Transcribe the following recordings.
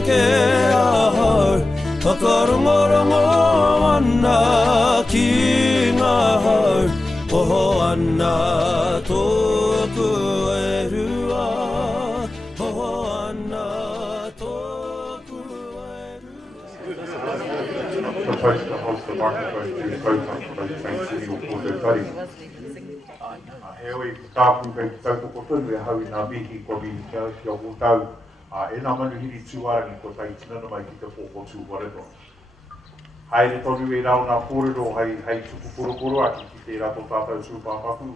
ke ahau Whakarongorongo ana ki ngā hau Poho ana tōku e rua Poho ana tōku e rua Supposed to host the microphone to both of those things to you for the study. Heoi, tāpū kei te tautoko tonu e hau I ngā mihi kua mihi kia ki o hōtau. E nā manuhiri tūarangi ko tai tinana mai ki te pōpotu waretoa. Hei re tonu e rau nā kōrero hei tuku porokoro aki ki te rato tātou sūpāpaku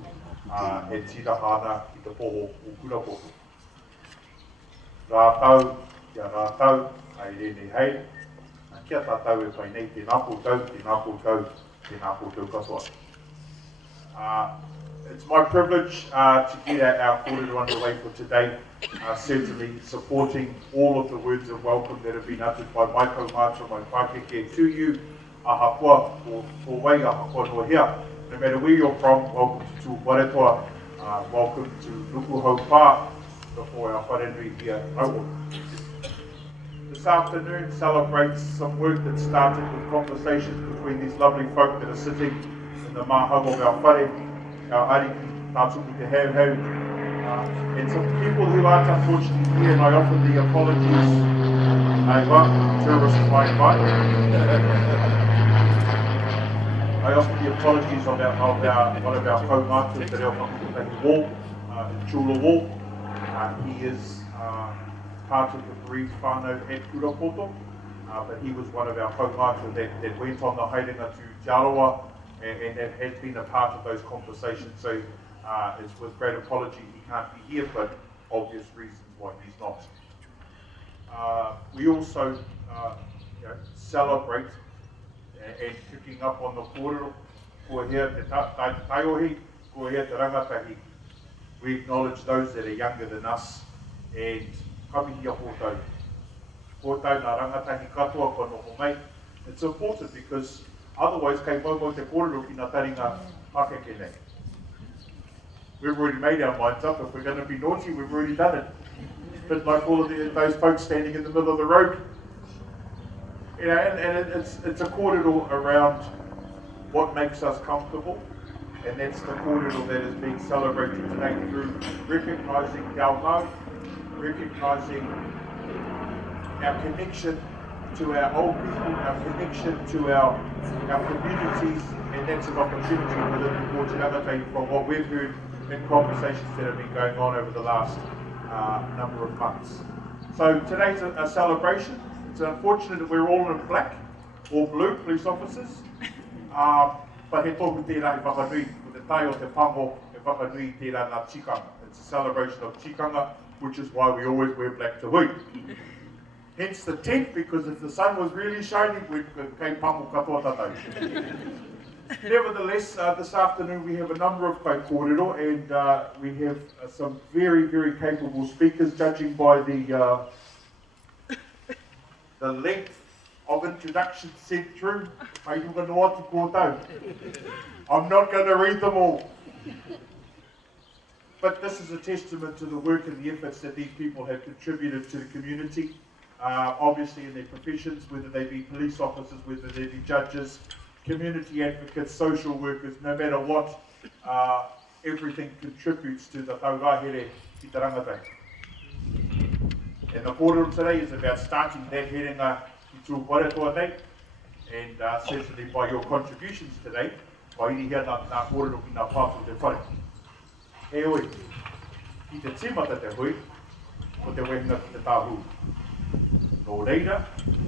e tira hāna ki te poho o kurapoto. Rātau, kia rātau, hei rene hei, kia tātou e whai nei te nāpōtau, te nāpōtau, te nāpōtau katoa. It's my privilege to get our kōrero underway for today, certainly supporting all of the words of welcome that have been uttered by my kaumātua, my Pākeke to you, ahakoa, or wai ahakoa noa hea. No matter where you're from, welcome to Tūwaretoa, welcome to Nukuhau Pā, before our wharenui here, Aua. This afternoon celebrates some work that started with conversations between these lovely folk that are sitting in the mahau of our whare, our ariki, tātuku te hau, and some people who aren't unfortunately here, and I offer the apologies, tourists flying by. I offer the apologies of one of our kaumātua, te reo whakutahi wall, Chula Wall. He is part of the bereaved whānau at Kurapoto, but he was one of our kaumātua that went on the haerenga to Jaroa, and that has been a part of those conversations. So it's with great apology he can't be here, but obvious reasons why he's not. We also celebrate and picking up on the kōrero, kua hea te taiohi, kua hea te rangatahi. We acknowledge those that are younger than us, and kamihi a hōtau. Hōtau nā rangatahi katoa kua noho mai. It's important because otherwise, kei maumau te kōrero ki nā taringa Pākeke nei. We've already made our minds up. If we're going to be naughty, we've already done it. It's a bit like all of those folks standing in the middle of the road. You know, and it's a kōrero around what makes us comfortable, and that's the kōrero that is being celebrated today through recognising our mau, recognising our connection to our old people, our connection to our communities, and that's an opportunity within the Kōrero Rangatahi from what we've heard in conversations that have been going on over the last number of months. So today's a celebration. It's unfortunate that we're all in black or blue, police officers, but he tōku tērā I whakanui, ko te tai o te pango, he whakanui tērā nā tikanga. It's a celebration of tikanga, which is why we always wear black te hui. Hence the tent, because if the sun was really shining, we'd kei pango katoa tātou. Nevertheless, this afternoon we have a number of kai kōrero, and we have some very, very capable speakers, judging by the length of introductions sent through. I'm not going to read them all. But this is a testament to the work and the efforts that these people have contributed to the community, obviously in their professions, whether they be police officers, whether they be judges, community advocates, social workers, no matter what, everything contributes to the taugahere ki te rangatahi. And the kōrero today is about starting that herenga ki Tūwaretoa nei, and certainly by your contributions today, by iri hea nā kōrero ki nā pāpū te whare. He oi, ki te tīmata te hui, ko te wehinga ki te tāhū. Nō reira,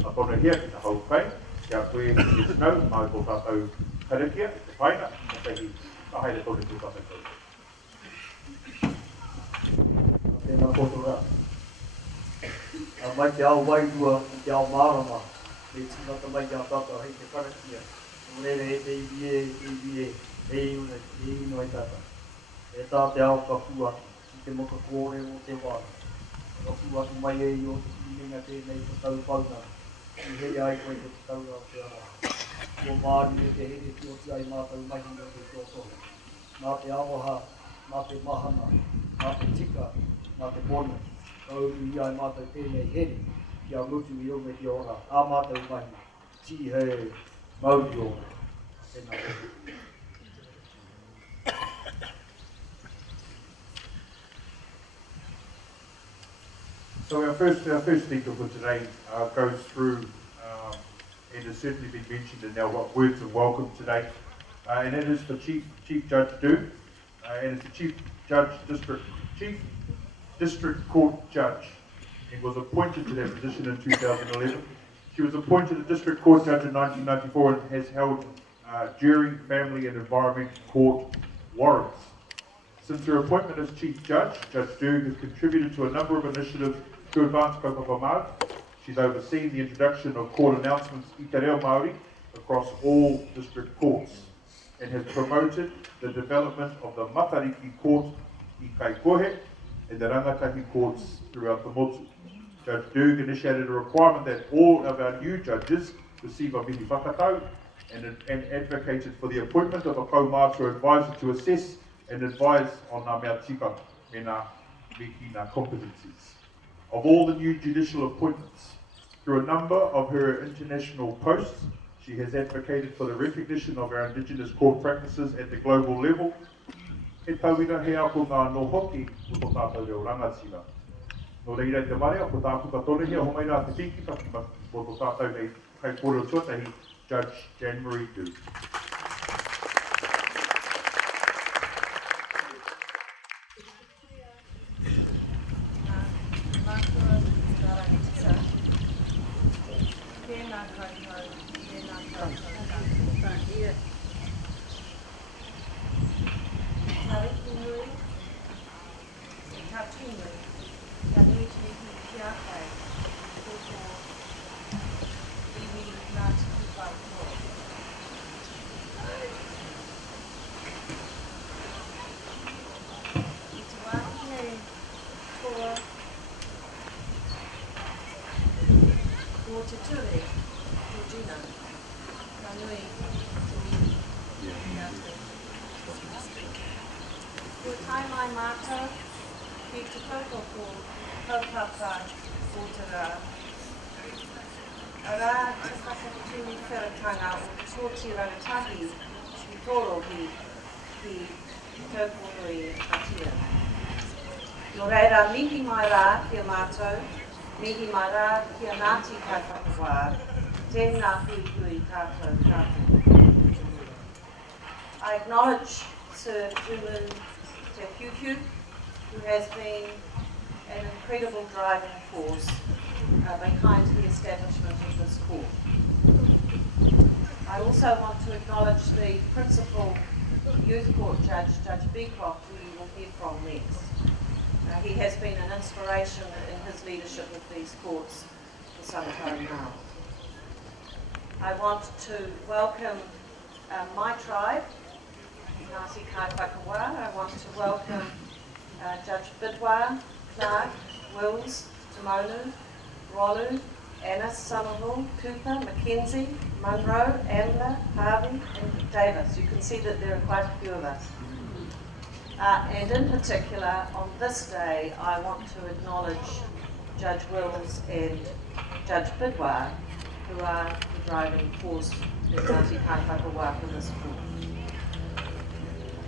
a tōna hea ki te hau whai, kia koe ki te snow, mai ko tātou karakia, te whaina, mo tehi, haere tōne tū tātou. Tēnā kōtora. Mai te ao wairua, te ao mārama, me tīmata mai kia tātou hei te karakia. Nō reira e te iwie, e ino e tata. E tā te ao ka fua, ki te moka kōre o te wāna. Ka fua ki mai e i o te kiminga tēnei te tau pauna. I hei ai koe te taura o te ara. Ko māri e te here ki o te ai mātou mahi o te tōtohu. Nā te awaha, nā te mahana, nā te tika, nā te mono. Kauru i ai mātou tēnei here, kia mutu i o me ki ora, a mātou mahi, ti he mauri ora. Tēnā koe. So our first speaker for today goes through, and has certainly been mentioned in our words of welcome today, and it is the Chief Judge Du, and it's the Chief District Court Judge, and was appointed to that position in 2011. She was appointed a District Court Judge in 1994 and has held jury, family and environmental court warrants. Since her appointment as Chief Judge, Judge Du has contributed to a number of initiatives to advance kaupapa Māori. She's overseen the introduction of court announcements i te reo Māori across all district courts and has promoted the development of the Matariki Court i Kaikohe and the Rangatahi courts throughout the motu. Judge Du initiated a requirement that all of our new judges receive a mihi whakatau and advocated for the appointment of a kaumātua advisor to assess and advise on ngā mea tika me ngā miki ngā competencies. Of all the new judicial appointments, through a number of her international posts, she has advocated for the recognition of our Indigenous court practices at the global level. He tauira he ako ngā no hoki o tō tātou reo rangatira. No reira te marea, ko tātou katorehi a homai rā te piki paki o tō tātou hei kai kōrero tuatahi, Judge Jean-Marie Du. Nō reira, mihi mai rā kia mātou, mihi mai rā kia Ngāti Kaipakawā, tēnā hui tātou tātou. I acknowledge Sir Julian Te Hiuhiu, who has been an incredible driving force behind the establishment of this court. I also want to acknowledge the Principal Youth Court Judge, Judge Beecroft, who you will hear from next. He has been an inspiration in his leadership of these courts for some time now. I want to welcome my tribe, Ngāti Kaipakawā. I want to welcome Judge Bidwar, Clark, Wills, Tamonu, Rolu, Annis, Somerville, Cooper, Mackenzie, Munro, Adler, Harvey and Davis. You can see that there are quite a few of us. And in particular, on this day, I want to acknowledge Judge Wills and Judge Bidwar, who are the driving force in Ngāti Kaipakawā for this court.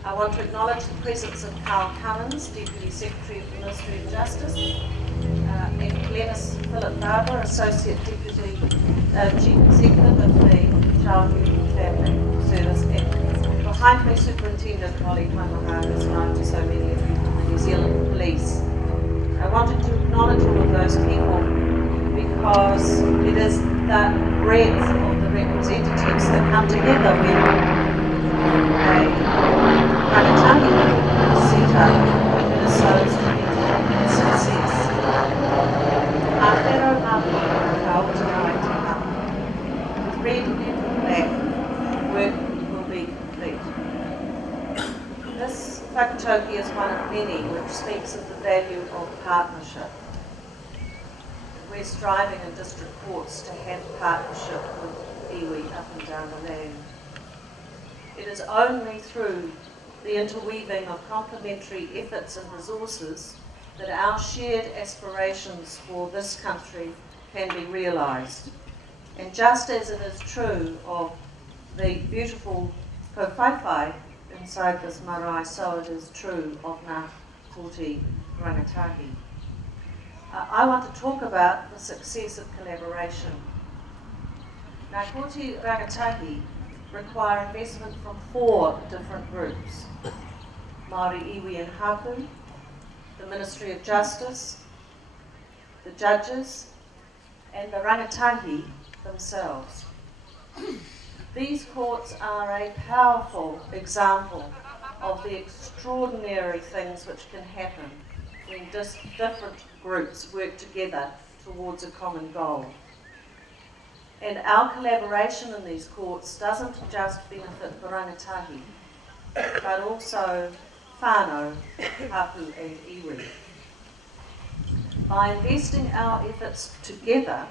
I want to acknowledge the presence of Carl Cummins, Deputy Secretary of the Ministry of Justice, and Glenys Philip Barber, Associate Deputy Chief Executive of the Child Youth Family Service, and behind me, Superintendent Molly Kaimahara, who's known to so many of you from the New Zealand Police. I wanted to acknowledge all of those people because it is the breadth of the representatives that come together when a rangatahi is set up that is so instrumental in success. Āwhero Māori ka Aotearoa te Ngā. With red and black, work will be complete. This whakatauki is one of many which speaks of the value of partnership. We're striving in district courts to have partnership with iwi up and down the land. It is only through the interweaving of complementary efforts and resources that our shared aspirations for this country can be realised. And just as it is true of the beautiful kōwhaiwhai inside this marae, so it is true of Ngā Kōti Rangatahi. I want to talk about the success of collaboration. Ngā Kōti Rangatahi require investment from 4 different groups: Māori Iwi and Hapu, the Ministry of Justice, the judges, and the rangatahi themselves. These courts are a powerful example of the extraordinary things which can happen when different groups work together towards a common goal. And our collaboration in these courts doesn't just benefit the rangatahi, but also whānau, hapu and iwi. By investing our efforts together,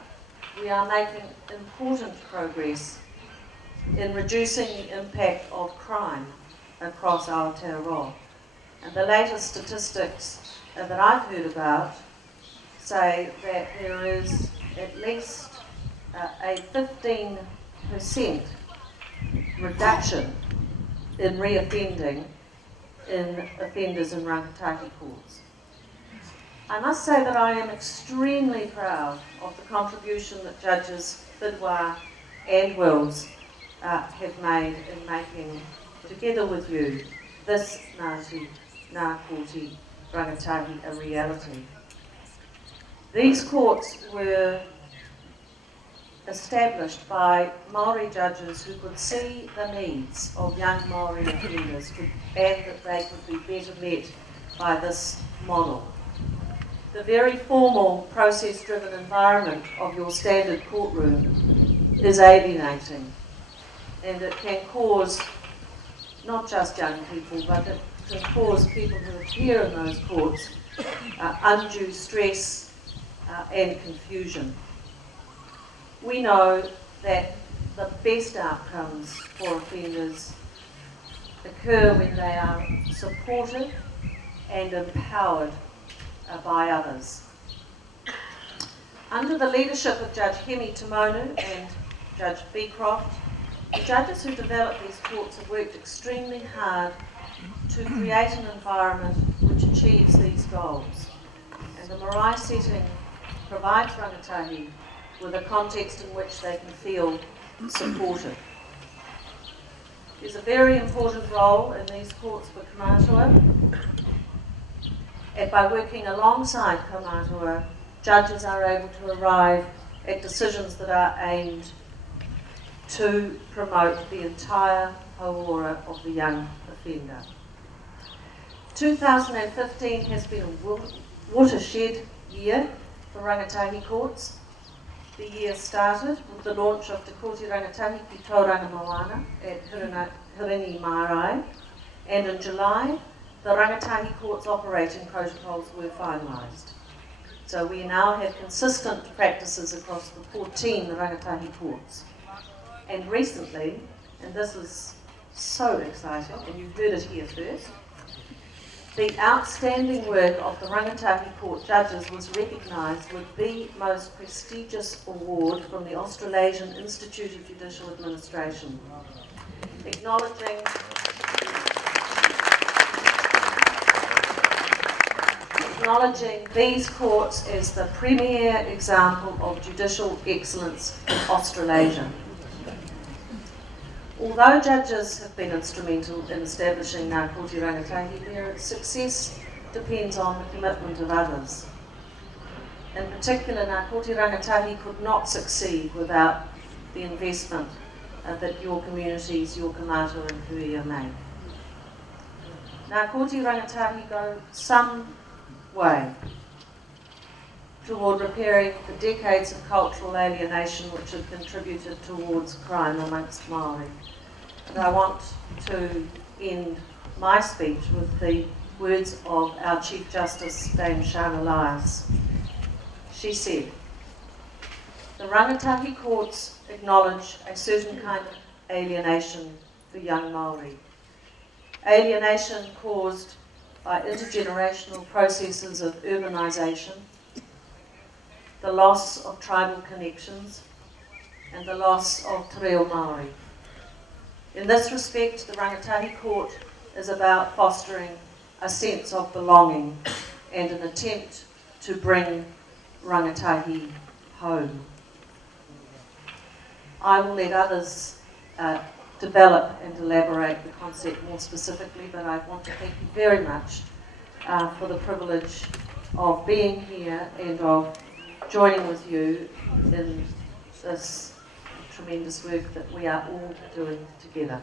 we are making important progress in reducing the impact of crime across Aotearoa. And the latest statistics that I've heard about say that there is at least a 15% reduction in reoffending in offenders in rangatahi courts. I must say that I am extremely proud of the contribution that judges Bidwar and Wills have made in making, together with you, this Ngā Kōti Rangatahi a reality. These courts were established by Māori judges who could see the needs of young Māori offenders and that they could be better met by this model. The very formal, process-driven environment of your standard courtroom is alienating, and it can cause not just young people, but it can cause people who appear in those courts undue stress and confusion. We know that the best outcomes for offenders occur when they are supported and empowered by others. Under the leadership of Judge Hemi Timonu and Judge Beecroft, the judges who developed these courts have worked extremely hard to create an environment which achieves these goals. And the marae setting provides rangatahi with a context in which they can feel supported. There's a very important role in these courts for kaumātua, and by working alongside kaumātua, judges are able to arrive at decisions that are aimed to promote the entire hauora of the young offender. 2015 has been a watershed year for rangatahi courts. The year started with the launch of Te Kōti Rangatahi ki Tauranga Moana at Hirini Marae, and in July, the Rangatahi Court's operating protocols were finalised. So we now have consistent practices across the 14 Rangatahi courts. And recently, and this is so exciting, and you heard it here first, the outstanding work of the Rangatahi Court judges was recognised with the most prestigious award from the Australasian Institute of Judicial Administration, acknowledging these courts as the premier example of judicial excellence in Australasia. Although judges have been instrumental in establishing Ngā Kōti Rangatahi, their success depends on the commitment of others. In particular, Ngā Kōti Rangatahi could not succeed without the investment that your communities, your kaumātua and kuia make. Ngā Kōti Rangatahi go some way toward repairing the decades of cultural alienation which have contributed towards crime amongst Māori. And I want to end my speech with the words of our Chief Justice, Dame Sian Elias. She said, "The rangatahi courts acknowledge a certain kind of alienation for young Māori. Alienation caused by intergenerational processes of urbanisation, the loss of tribal connections, and the loss of te reo Māori. In this respect, the Rangatahi Court is about fostering a sense of belonging and an attempt to bring rangatahi home. I will let others develop and elaborate the concept more specifically, but I want to thank you very much for the privilege of being here and of joining with you in this tremendous work that we are all doing together.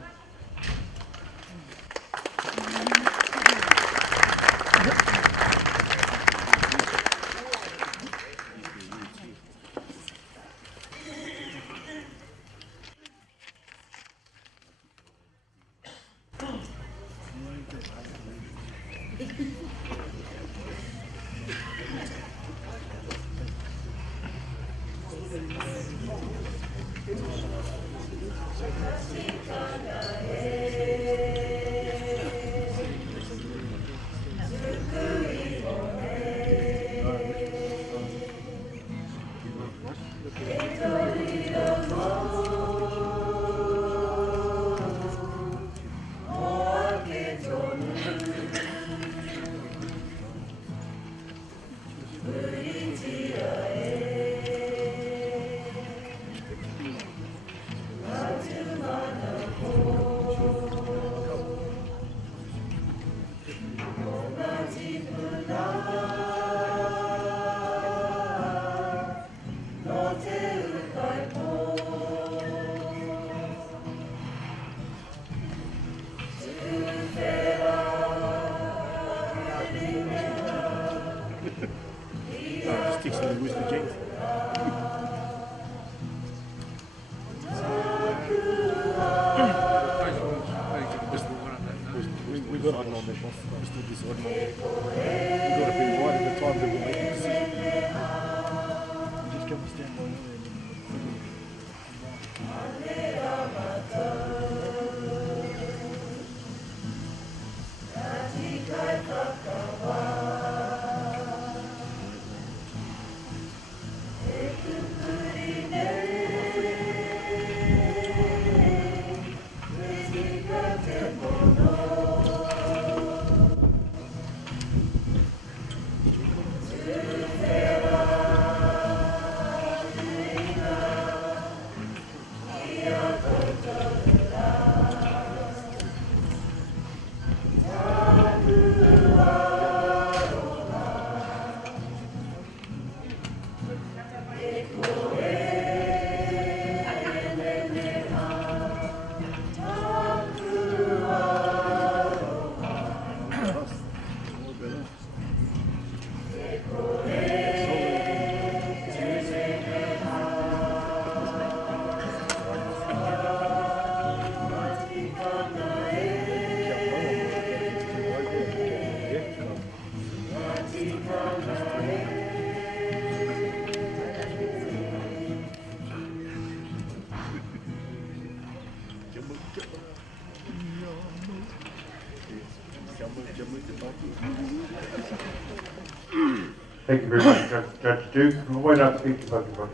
Thank you very much, Judge Duke. We'll wait out to speak to everybody.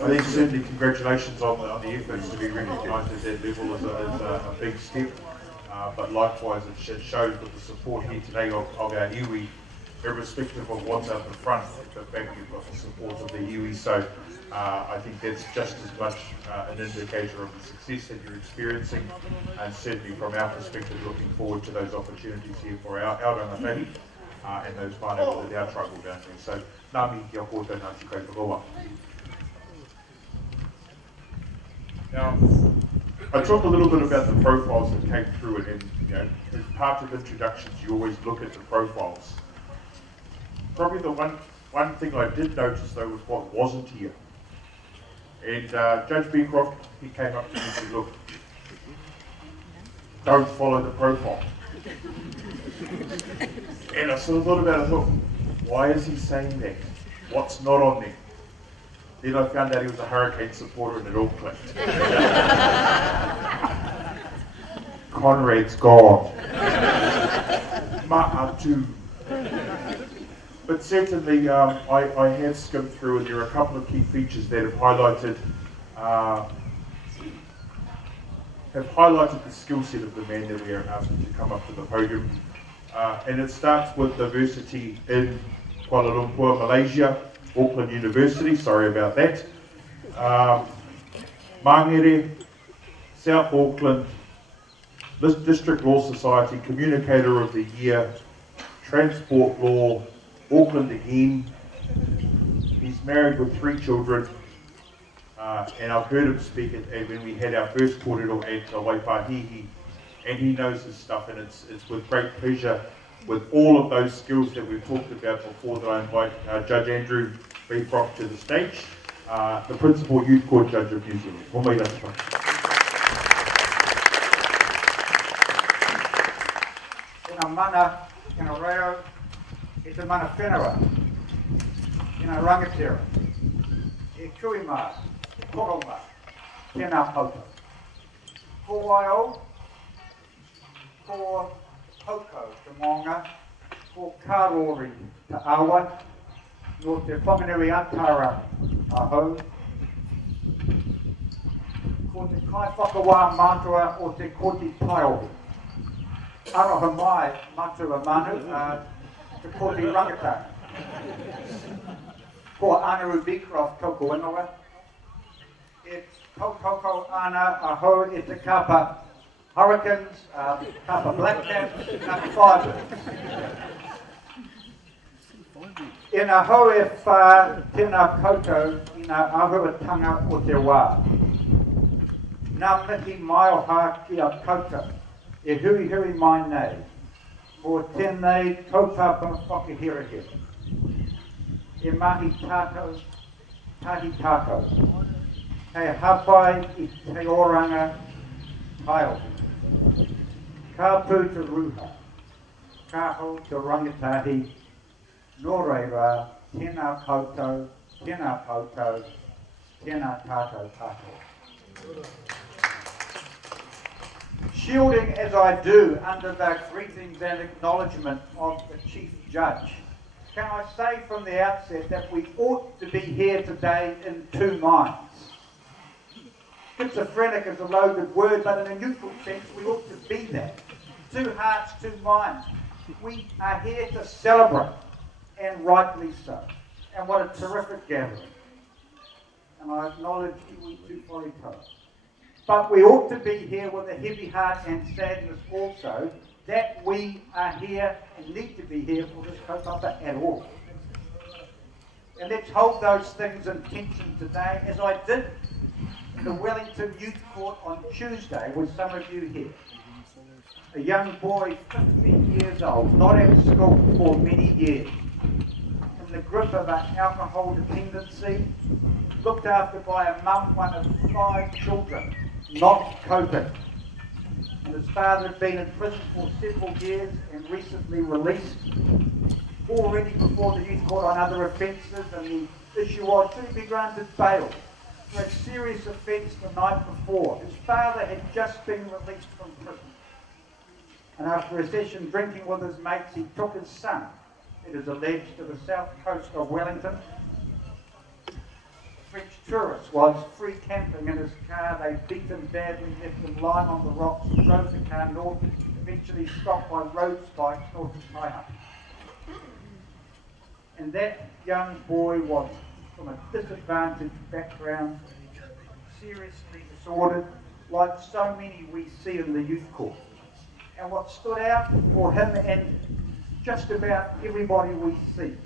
I think certainly congratulations on the efforts to be recognised at that level is a big step, but likewise it shows with the support here today of our iwi, irrespective of what's up the front, the fact you've got the support of the iwi. So I think that's just as much an indicator of the success that you're experiencing, and certainly from our perspective looking forward to those opportunities here for our rangatahi and those whānau with our tribal boundaries. So nā mihi kia koutou, Ngāti Kaupapa. Now, I talked a little bit about the profiles that came through it, and as part of introductions you always look at the profiles. Probably the one thing I did notice though was what wasn't here. And Judge Beecroft, he came up to me and said, look, don't follow the profile. And I sort of thought about it, I thought, why is he saying that? What's not on there? Then I found out he was a Hurricane supporter and it all clicked. Conrad's gone. ma'atu. But certainly, I have skimmed through, and there are a couple of key features that have highlighted the skill set of the man that we are asking to come up to the podium. And it starts with diversity in Kuala Lumpur, Malaysia, Auckland University, sorry about that. Mangere, South Auckland, District Law Society, Communicator of the Year, Transport Law, Auckland again. He's married with 3 children, and I've heard him speak when we had our first kōrero at Waipahihi, and he knows his stuff, and it's with great pleasure, with all of those skills that we've talked about before, that I invite Judge Andrew Beefrock to the stage, the Principal Youth Court Judge of New Zealand. Ina mana, ina reo, e te mana whenua, ina rangatira, e kuima, e koroma, tēnā pauta. Ko waio, ko hoko te maunga, ko karori te awa, no te whanganui antara ahau, ko te kai whakawā mātua o te koti taiori. Aroha mai matua manu, te koti rangata. Ko Anaru Beecroft toko ingoa. E koko ana aho e te kapa Hurricanes, kapa Black Caps, kapa Fibers. Ina ho e wha tēnā koutou ina ahuatanga o te wā. Nā mihi mai o hā ki a koutou. E hui hui mai nei, o tēnei kaupapa whakahirahira. E mahi tātou, tahi tātou. Kei hawhai I te oranga taio. Ka pū te ruha, ka hau te rangatahi, nō reira, tēnā koutou, tēnā koutou, tēnā tātou tātou. Shielding as I do under the greetings and acknowledgement of the Chief Judge, can I say from the outset that we ought to be here today in 2 minds. Schizophrenic is a loaded word, but in a neutral sense we ought to be that. 2 hearts, 2 minds. We are here to celebrate, and rightly so. And what a terrific gathering. And I acknowledge Iwi Tūwharetoa. But we ought to be here with a heavy heart and sadness also, that we are here and need to be here for this kaupapa at all. And let's hold those things in tension today, as I did in the Wellington Youth Court on Tuesday with some of you here. A young boy, 15 years old, not at school for many years, in the grip of an alcohol dependency, looked after by a mum, one of 5 children, not coping. And his father had been in prison for several years and recently released, already before the youth court on other offences, and the issue was, should he be granted bail for a serious offence the night before? His father had just been released from prison. And after a session drinking with his mates, he took his son, it is alleged, to the south coast of Wellington. French tourist was free camping in his car. They beat him badly, left him lying on the rocks, drove the car north, eventually stopped by road spikes north of Taiha. And that young boy was from a disadvantaged background, seriously disordered, like so many we see in the youth court. And what stood out for him and just about everybody we see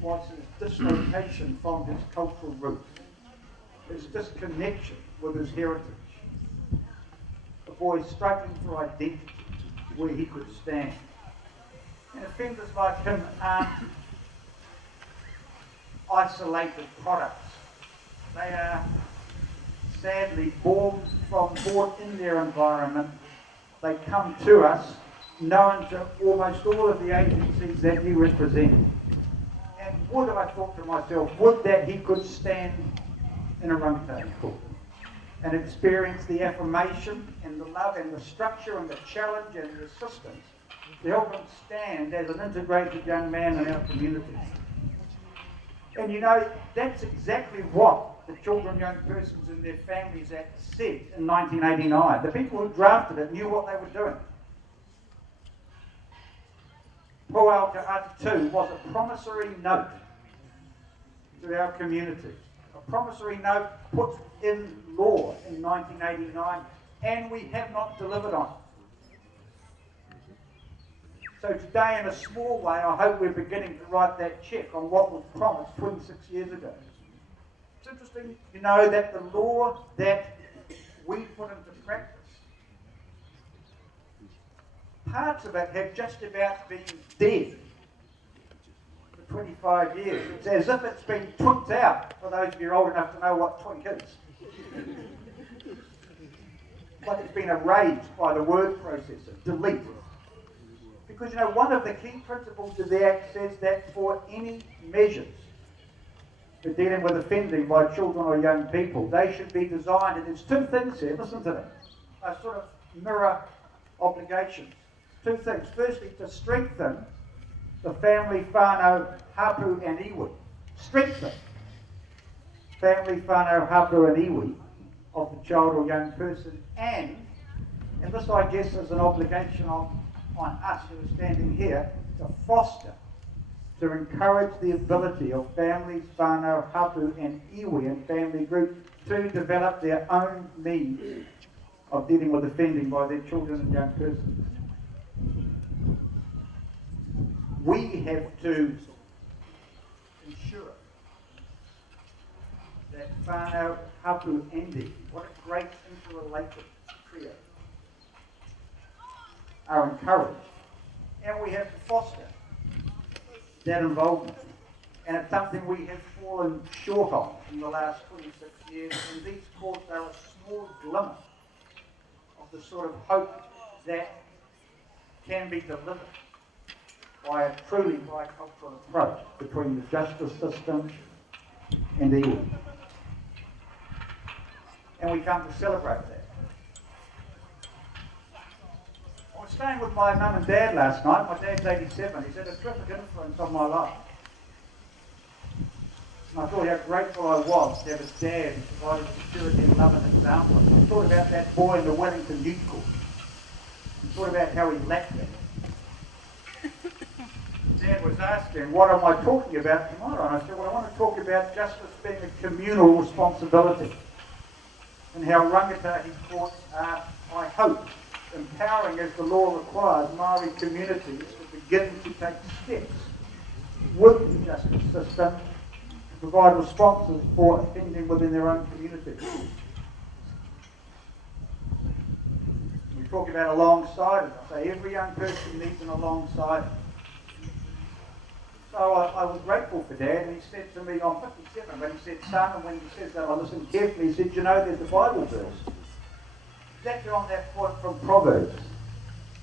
was his dislocation from his cultural roots, his disconnection with his heritage. A boy struggling for identity, where he could stand. And offenders like him aren't isolated products. They are sadly born in their environment. They come to us known to almost all of the agencies that you represent. And would, I thought to myself, would that he could stand in a rangatahi court and experience the affirmation and the love and the structure and the challenge and the assistance to help him stand as an integrated young man in our community. And you know, that's exactly what the Children, Young Persons and Their Families Act said in 1989. The people who drafted it knew what they were doing. Puauka Atu was a promissory note to our community. A promissory note put in law in 1989, and we have not delivered on it. So today, in a small way, I hope we're beginning to write that check on what was promised 26 years ago. It's interesting, you know, that the law that we put into practice, parts of it have just about been dead for 25 years. It's as if it's been twinked out, for those of you old enough to know what twink is. Like it's been erased by the word processor, delete. Because, you know, one of the key principles of the Act says that for any measures for dealing with offending by children or young people, they should be designed, and there's two things here, listen to them, a sort of mirror obligation. Two things. Firstly, to strengthen the family, whānau, hapu and iwi. Strengthen family, whānau, hapu and iwi of the child or young person, and this I guess is an obligation on us who are standing here, to foster, to encourage the ability of families, whānau, hapu and iwi and family groups to develop their own means of dealing with offending by their children and young persons. We have to ensure that whānau, hapu and iwi, what a great interrelated trio, are encouraged, and we have to foster that involvement. And it's something we have fallen short of in the last 26 years, and these courts are a small glimmer of the sort of hope that can be delivered by a truly bicultural approach between the justice system and the iwi. And we come to celebrate that. I was staying with my mum and dad last night. My dad's 87. He's had a terrific influence on my life. And I thought how grateful I was to have a dad who provided security and love and example. I thought about that boy in the Wellington Youth Corps. I thought about how he lacked that. Dad was asking, what am I talking about tomorrow? And I said, well, I want to talk about justice being a communal responsibility, and how rangatahi courts are, I hope, empowering, as the law requires, Māori communities to begin to take steps with the justice system to provide responses for offending within their own communities. We talk about alongside, I say every young person needs an alongside. So I was grateful for Dad, and he said to me, I'm 57, but he said, son, and when he says that I listened carefully, he said, you know, there's a Bible verse exactly on that point from Proverbs.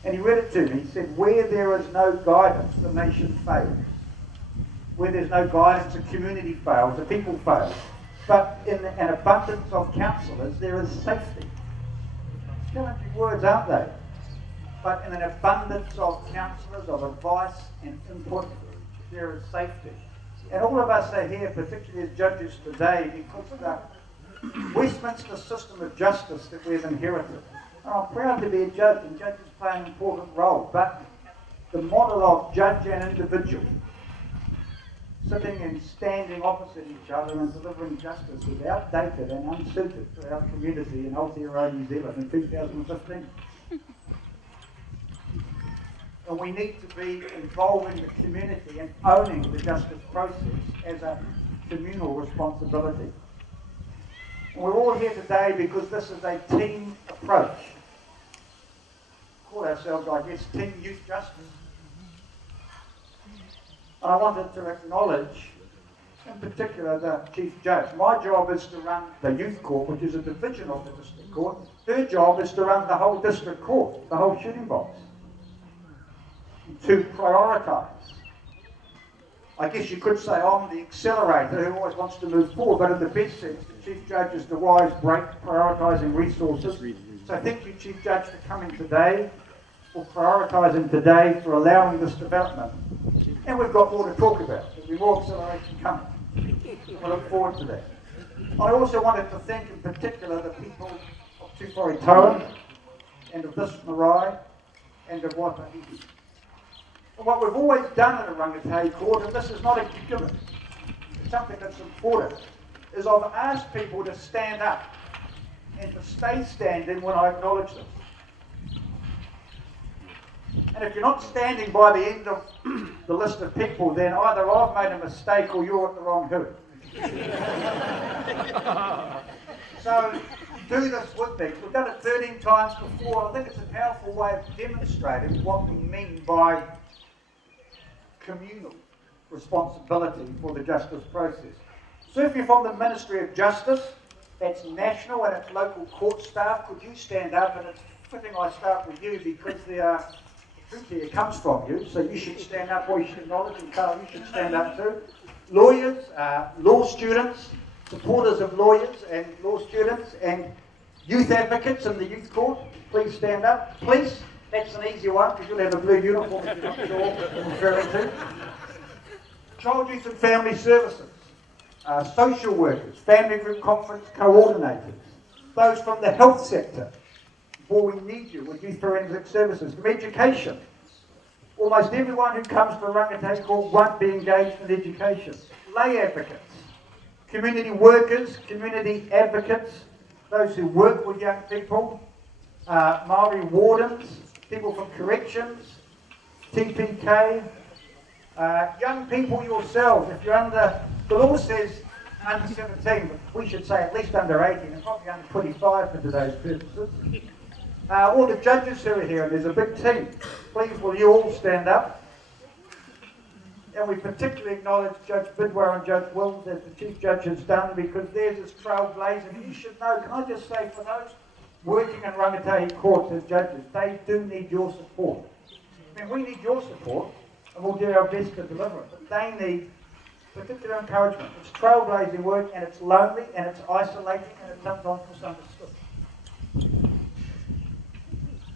And he read it to me. He said, where there is no guidance, the nation fails. Where there's no guidance, the community fails, the people fail. But in an abundance of counsellors, there is safety. Challenging words, aren't they? But in an abundance of counsellors, of advice and input, there is safety. And all of us are here, particularly as judges today, because of the Westminster system of justice that we've inherited. And I'm proud to be a judge, and judges play an important role, but the model of judge and individual sitting and standing opposite each other and delivering justice is outdated and unsuited to our community in Aotearoa, New Zealand in 2015. And we need to be involving the community and owning the justice process as a communal responsibility. And we're all here today because this is a team approach. We call ourselves, I guess, Team Youth Justice. And I wanted to acknowledge, in particular, the Chief Judge. My job is to run the Youth Court, which is a division of the District Court. Her job is to run the whole District Court, the whole shooting box, to prioritise. I guess you could say I'm the accelerator who always wants to move forward, but in the best sense, the Chief Judge is the wise break, prioritising resources. So thank you, Chief Judge, for coming today, for prioritising today, for allowing this development. And we've got more to talk about. There'll be more acceleration coming. I look forward to that. I also wanted to thank in particular the people of Tūwhare Toa and of this marae and of Waipahihi. And what we've always done at a rangatahi court, and this is not a gimmick, it's something that's important, is I've asked people to stand up and to stay standing when I acknowledge them. And if you're not standing by the end of the list of people, then either I've made a mistake or you're at the wrong who. So do this with me. We've done it 13 times before. I think it's a powerful way of demonstrating what we mean by communal responsibility for the justice process. So if you're from the Ministry of Justice, that's national and it's local court staff, could you stand up? And it's fitting I start with you because the truth here comes from you, so you should stand up, or you should acknowledge, and Carl, you should stand up too. Lawyers, law students, supporters of lawyers and law students, and youth advocates in the youth court, please stand up. Police, that's an easy one because you'll have a blue uniform if you're not sure what I'm referring to. Child, Youth and Family Services, social workers, family group conference coordinators, those from the health sector. Boy, we need you with youth forensic services. From education, almost everyone who comes to a rangatahi court won't be engaged in education. Lay advocates, community workers, community advocates, those who work with young people, Māori wardens, people from corrections, TPK, young people yourselves. If you're under, the law says under 17, but we should say at least under 18, and probably under 25 for today's purposes. All the judges who are here, and there's a big team, please will you all stand up? And we particularly acknowledge Judge Bidwell and Judge Wills, as the Chief Judge has done, because theirs is trailblazing. You should know, can I just say, for those working in rangatahi courts as judges, they do need your support. I mean, we need your support, and we'll do our best to deliver it, but they need particular encouragement. It's trailblazing work, and it's lonely, and it's isolating, and it's sometimes misunderstood.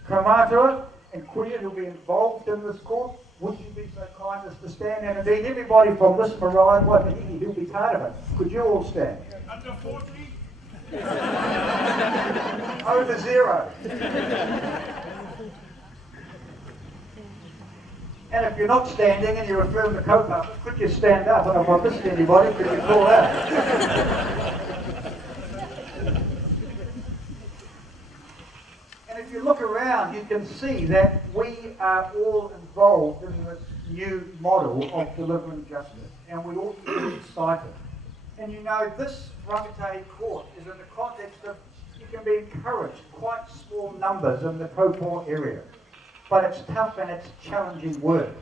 Kaumātua and Kuia who'll be involved in this court, would you be so kind as to stand? And indeed, everybody from this marae and Waipahihi who'll be part of it, could you all stand? Under 40? Over 0. And if you're not standing and you're referring to kaupapa, could you stand up? And if I missed anybody, could you call out? If you look around, you can see that we are all involved in this new model of delivering justice, and we ought to be excited. And you know, this rangatahi court is in the context of, you can be encouraged, quite small numbers in the Taupo area, but it's tough and it's challenging work.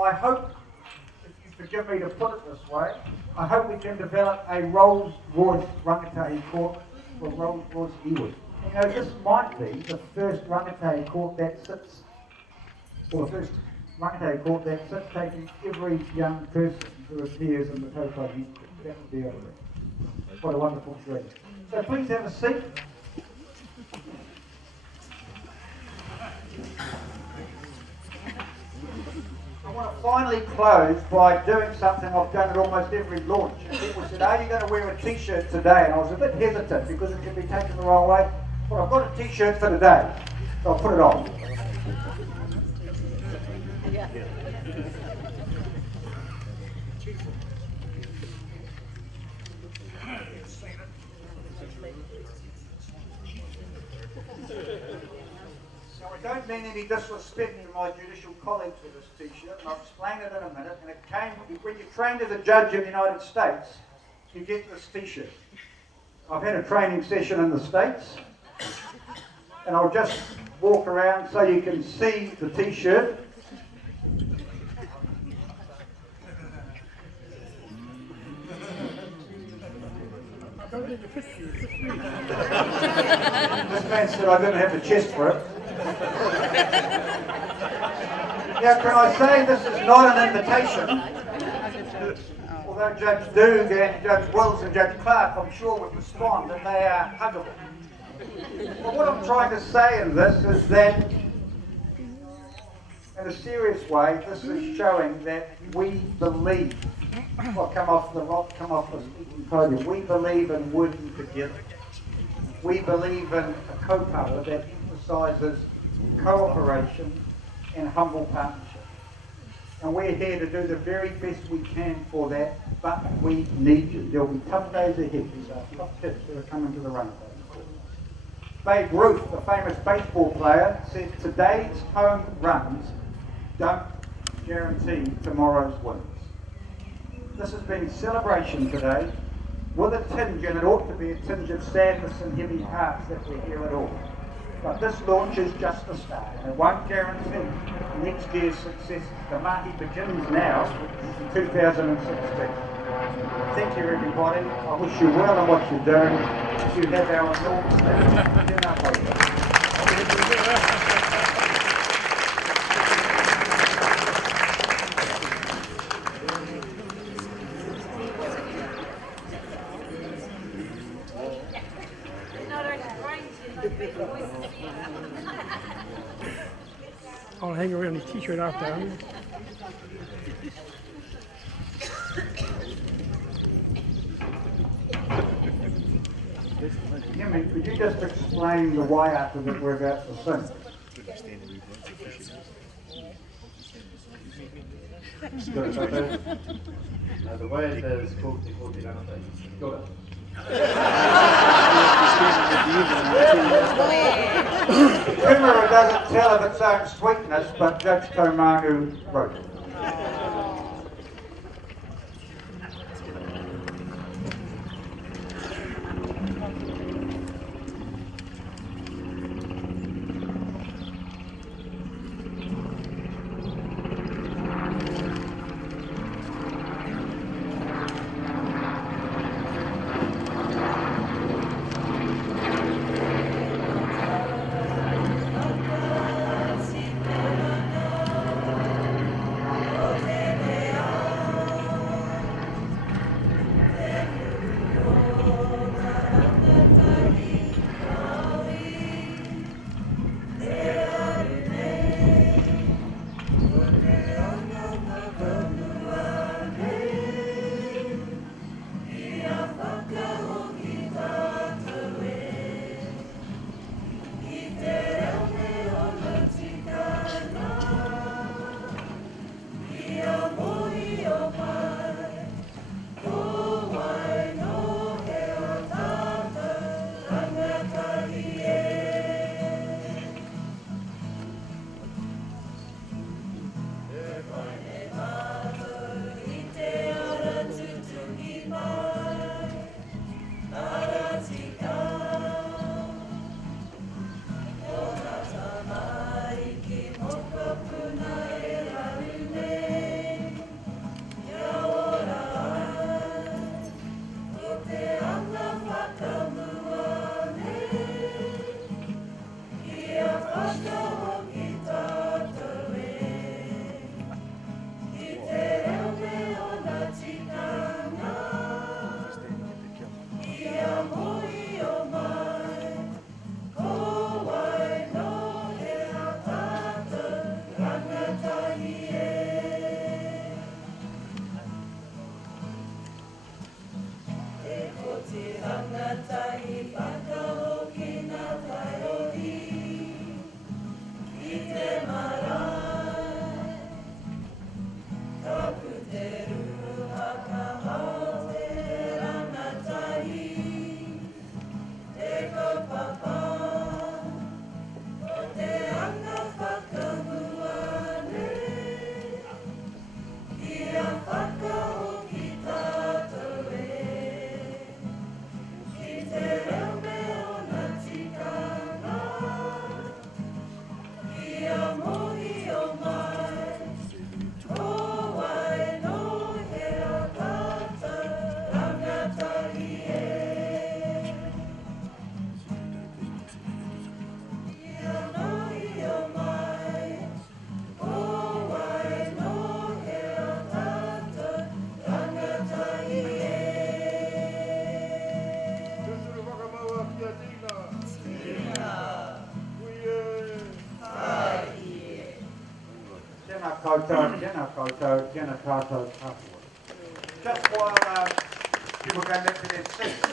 I hope, if you forgive me to put it this way, I hope we can develop a Rolls-Royce rangatahi court for Rolls-Royce iwi. You know, this might be the first rangatahi court that sits, or the first rangatahi court that sits taking every young person who appears in the Taupo Youth Court. That would be over there. What a wonderful dream. So please have a seat. I want to finally close by doing something I've done at almost every launch. And people said, are you going to wear a t-shirt today? And I was a bit hesitant because it can be taken the wrong way. Well, I've got a t-shirt for today, so I'll put it on. Now, I don't mean any disrespect to my judicial colleagues with this t-shirt, and I'll explain it in a minute. And it came, when you're trained as a judge in the United States, you get this t-shirt. I've had a training session in the States, and I'll just walk around so you can see the t-shirt. This man said I didn't have the chest for it. Now, can I say this is not an invitation? Although Judge Doog and Judge Wills and Judge Clark, I'm sure, would respond, and they are huggable. But what I'm trying to say in this is that in a serious way, this is showing that we believe, well, come off the speaking podium, we believe in working together. We believe in a kaupapa that emphasises cooperation and humble partnership. And we're here to do the very best we can for that, but we need you. There'll be tough days ahead. These are tough kids that are coming to the run. Babe Ruth, the famous baseball player, said today's home runs don't guarantee tomorrow's wins. This has been celebration today with a tinge, and it ought to be a tinge of sadness and heavy hearts that we're here at all. But this launch is just the start, and it won't guarantee next year's success. The mahi begins now in 2016. Thank you, everybody. I wish you well in what you're doing. You have our enormous I'll hang around his t-shirt after. Jimmy, could you just explain the waiata that we're about to sing? The waiata is called Te Kote Rangata. Kia ora. Kumara doesn't tell of its own sweetness, but Judge Taumanu wrote it. koutou, tēnā koutou, tēnā tātou tāpua. Just while people go back to their seats,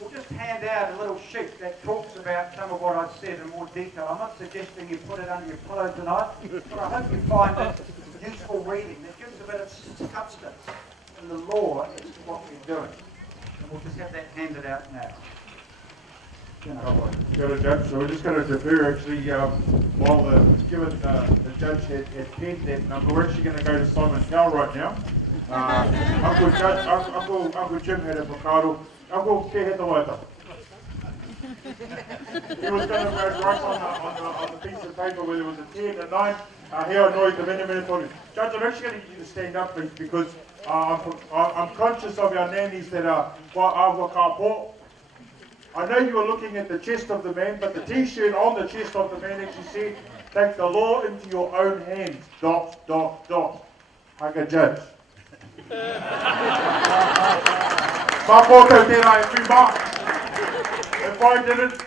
we'll just hand out a little sheet that talks about some of what I've said in more detail. I'm not suggesting you put it under your pillow tonight, but I hope you find it useful reading that gives a bit of substance in the law as to what we're doing. And we'll just have that handed out now. Got a judge, so we're just going to defer actually while given the judge had penned that number. We're actually going to go to Simon Towell right now. Uncle Jim had a whakaaro. Uncle, ke he tawaita? He was going to write on the piece of paper where there was a 10 and a 9. He annoyed the many told him, Judge, I'm actually going to need you to stand up, please, because I'm conscious of our nannies that are wakapo. I know you were looking at the chest of the man, but the T-shirt on the chest of the man actually said, take the law into your own hands, ... Like a judge. If I didn't,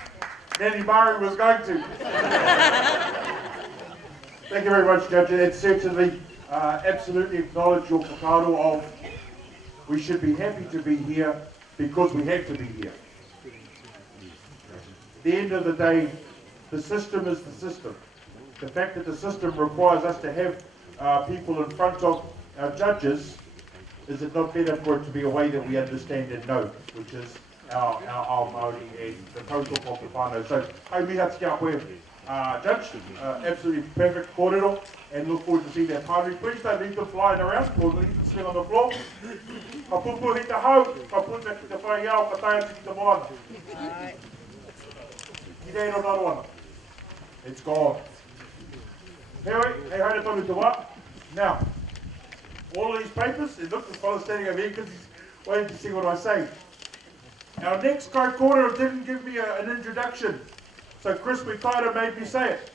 Nanny Murray was going to. Thank you very much, Judge. And certainly, absolutely acknowledge your whakaaro of we should be happy to be here because we have to be here. At the end of the day, the system is the system. The fact that the system requires us to have people in front of our judges, is it not better for it to be a way that we understand and know, which is our Māori and the total of the whānau. So, hei miha tiki a koe, Judge, absolutely perfect kōrero, and look forward to seeing that party. Please don't leave them flying around, or leave them sitting on the floor. Ka pupu hi te hau, ka puta ki te whai iau, ka taia ki te moana. It's gone. Hei haere tonu te wā. Now, all of these papers, it looks as fellow's standing over here because he's waiting to see what I say. Our next kōrero didn't give me an introduction, so Chris Wikaira made me say it.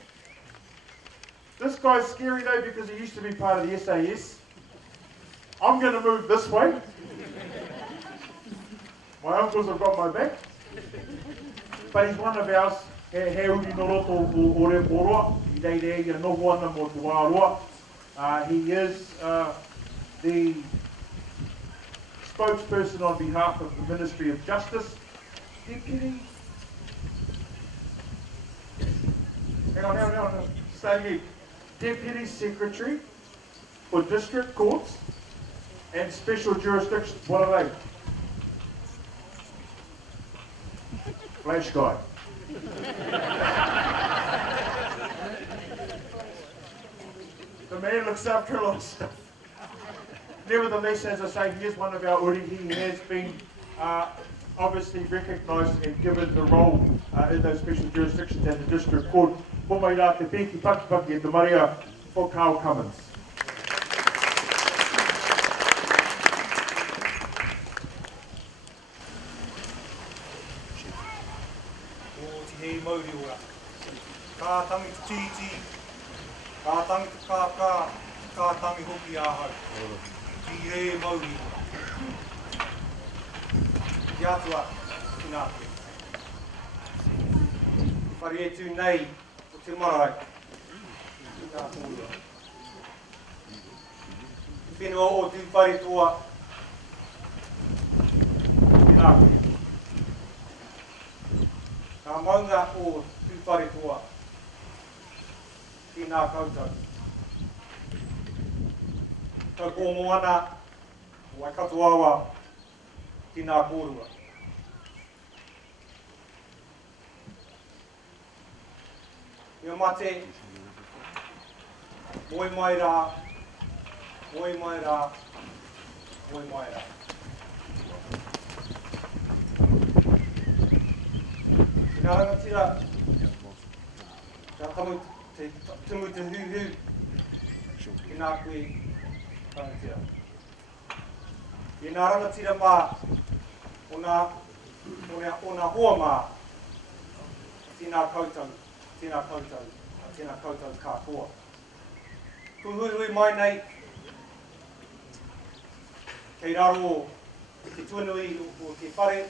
This guy's scary though because he used to be part of the SAS. I'm going to move this way. My uncles have got my back. But he's one of ours, he uri no roto o Reporoa, I reire ia noho ana mo te wāroa. He is the spokesperson on behalf of the Ministry of Justice. Deputy... Hang on. Stay here. Deputy Secretary for District Courts and Special Jurisdictions. What are they? Flash guy. The man looks after a lot of stuff. Nevertheless, as I say, he is one of our urihi. He has been obviously recognised and given the role in those special jurisdictions and the district court. Po mai rā te pēki paki e te Maria for Carl Cummins. Hei mauri ora. Ka tangi te titi, ka tangi te kākā, ka tangi hoki āhau. Ki hei mauri. Ki atua, ki nā koe. Whare e tū nei o te marae. Ki nā kōrua. Whenua o tū whare toa. Ki nā koe. Ka maunga o tū whare toa. Ki nā koutou. Ka kō moana o ai katoawa ki nā kōrua. Ia mate, moi mai rā, moi mai rā, moi mai rā. Ki nā rangatira, ka tamu te tumu te huhu, ki nā koe rangatira. Ki nā rangatira mā, o nā hoa mā, tēnā koutou, tēnā koutou kātoa. Ku hui mai nei, kei raro te tuanui o te whare,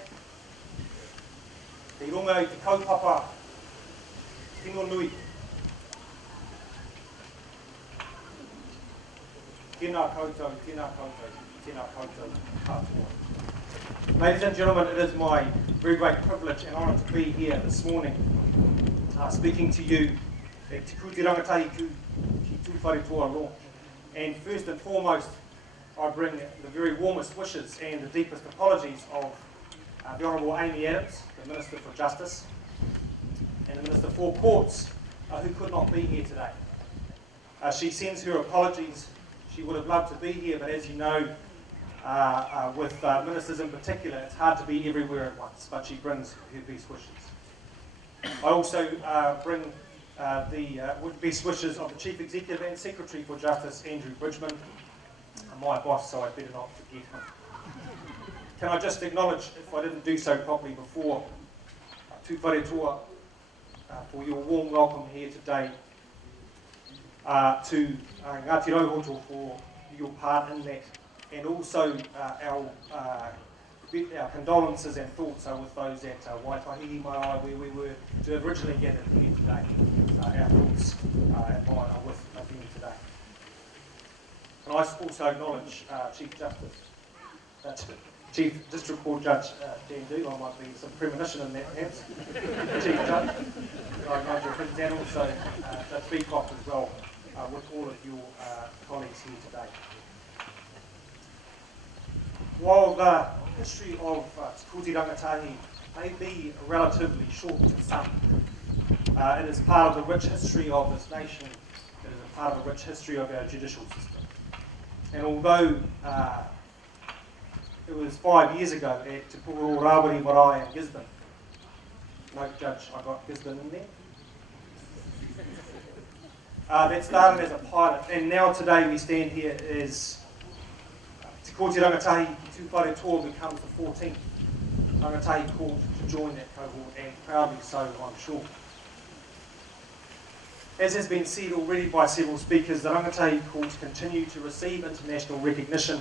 te runga i te kaupapa, tino nui. Tēnā koutou, tēnā koutou, tēnā koutou katoa. Ladies and gentlemen, it is my very great privilege and honour to be here this morning speaking to you at Te Kuti Rangatahi Ki Tūwharetoa launch. And first and foremost, I bring the very warmest wishes and the deepest apologies of the Honourable Amy Adams, the Minister for Justice, and the Minister for Courts, who could not be here today. She sends her apologies. She would have loved to be here, but as you know, with ministers in particular, it's hard to be everywhere at once, but she brings her best wishes. I also bring the best wishes of the Chief Executive and Secretary for Justice, Andrew Bridgman, my boss, so I'd better not forget him. Can I just acknowledge, if I didn't do so properly before, Tūwharetoa, for your warm welcome here today, to Ngāti Rauhoto for your part in that, and also our condolences and thoughts are with those at Waitahihi Marae, where we were to have originally gathered here today. Our thoughts and mine are with them today. And I also acknowledge Chief District Court Judge Dan Deal. I might be some premonition in that perhaps. Chief Judge, I acknowledge your presence, and also Judge Beecroft as well, with all of your colleagues here today. While the history of Te Kuti Rangatahi may be relatively short to some, it is part of the rich history of this nation. It is a part of the rich history of our judicial system. And although it was 5 years ago at Te Pūoro Rawiri Marae in Gisborne, no, Judge, I got Gisborne in there, that started as a pilot, and now today we stand here as Te Kuti Rangatahi Ki Tūwharetoa becomes the 14th Rangatahi court to join that cohort, and proudly so, I'm sure. As has been said already by several speakers, the Rangatahi courts continue to receive international recognition,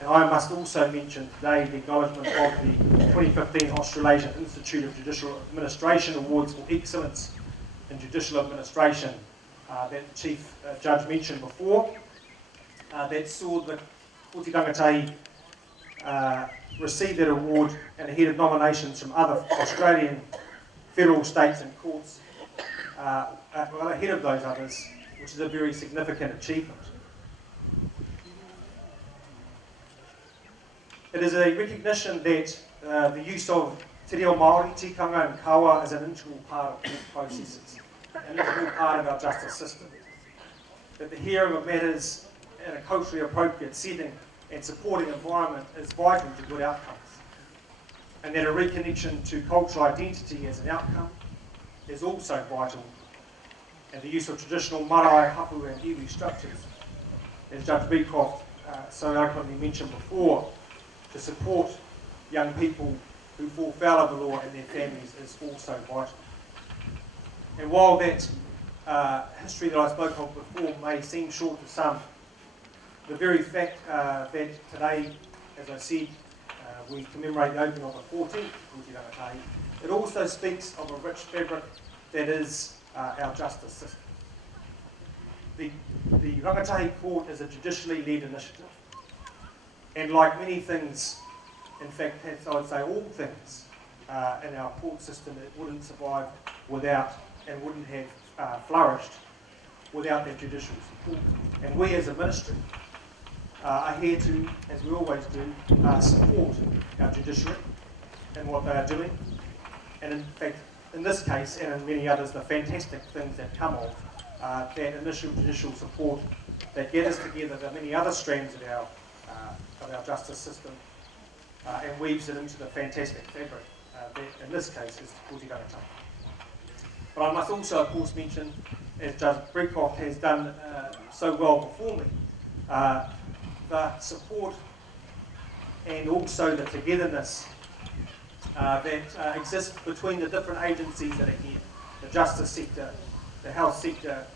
and I must also mention today the acknowledgement of the 2015 Australasian Institute of Judicial Administration Awards for Excellence in Judicial Administration that the Chief Judge mentioned before, that saw the Kuti Rangatahi receive that award and ahead of nominations from other Australian federal states and courts, well, ahead of those others, which is a very significant achievement. It is a recognition that the use of te reo Māori, tikanga and kawa is an integral part of court processes, an integral part of our justice system. That the hearing of matters in a culturally appropriate setting and supporting environment is vital to good outcomes. And that a reconnection to cultural identity as an outcome is also vital. And the use of traditional marae, hapu and iwi structures, as Judge Beecroft so eloquently mentioned before, to support young people who fall foul of the law and their families is also vital. And while that history that I spoke of before may seem short to some, the very fact that today, as I said, we commemorate the opening of the 14th Kuti Rangatahi, it also speaks of a rich fabric that is our justice system. The Rangatahi Court is a judicially led initiative, and like many things, in fact, I would say all things in our court system, it wouldn't survive without and wouldn't have flourished without that judicial support. And we as a ministry are here to, as we always do, support our judiciary and what they are doing, and in fact, in this case, and in many others, the fantastic things that come of that initial judicial support that gathers together the many other strands of our justice system and weaves it into the fantastic fabric that, in this case, is Te Kuti Rangatahi. But I must also, of course, mention, as Judge Beecroft has done so well before me, the support and also the togetherness that exists between the different agencies that are here, the justice sector, the health sector,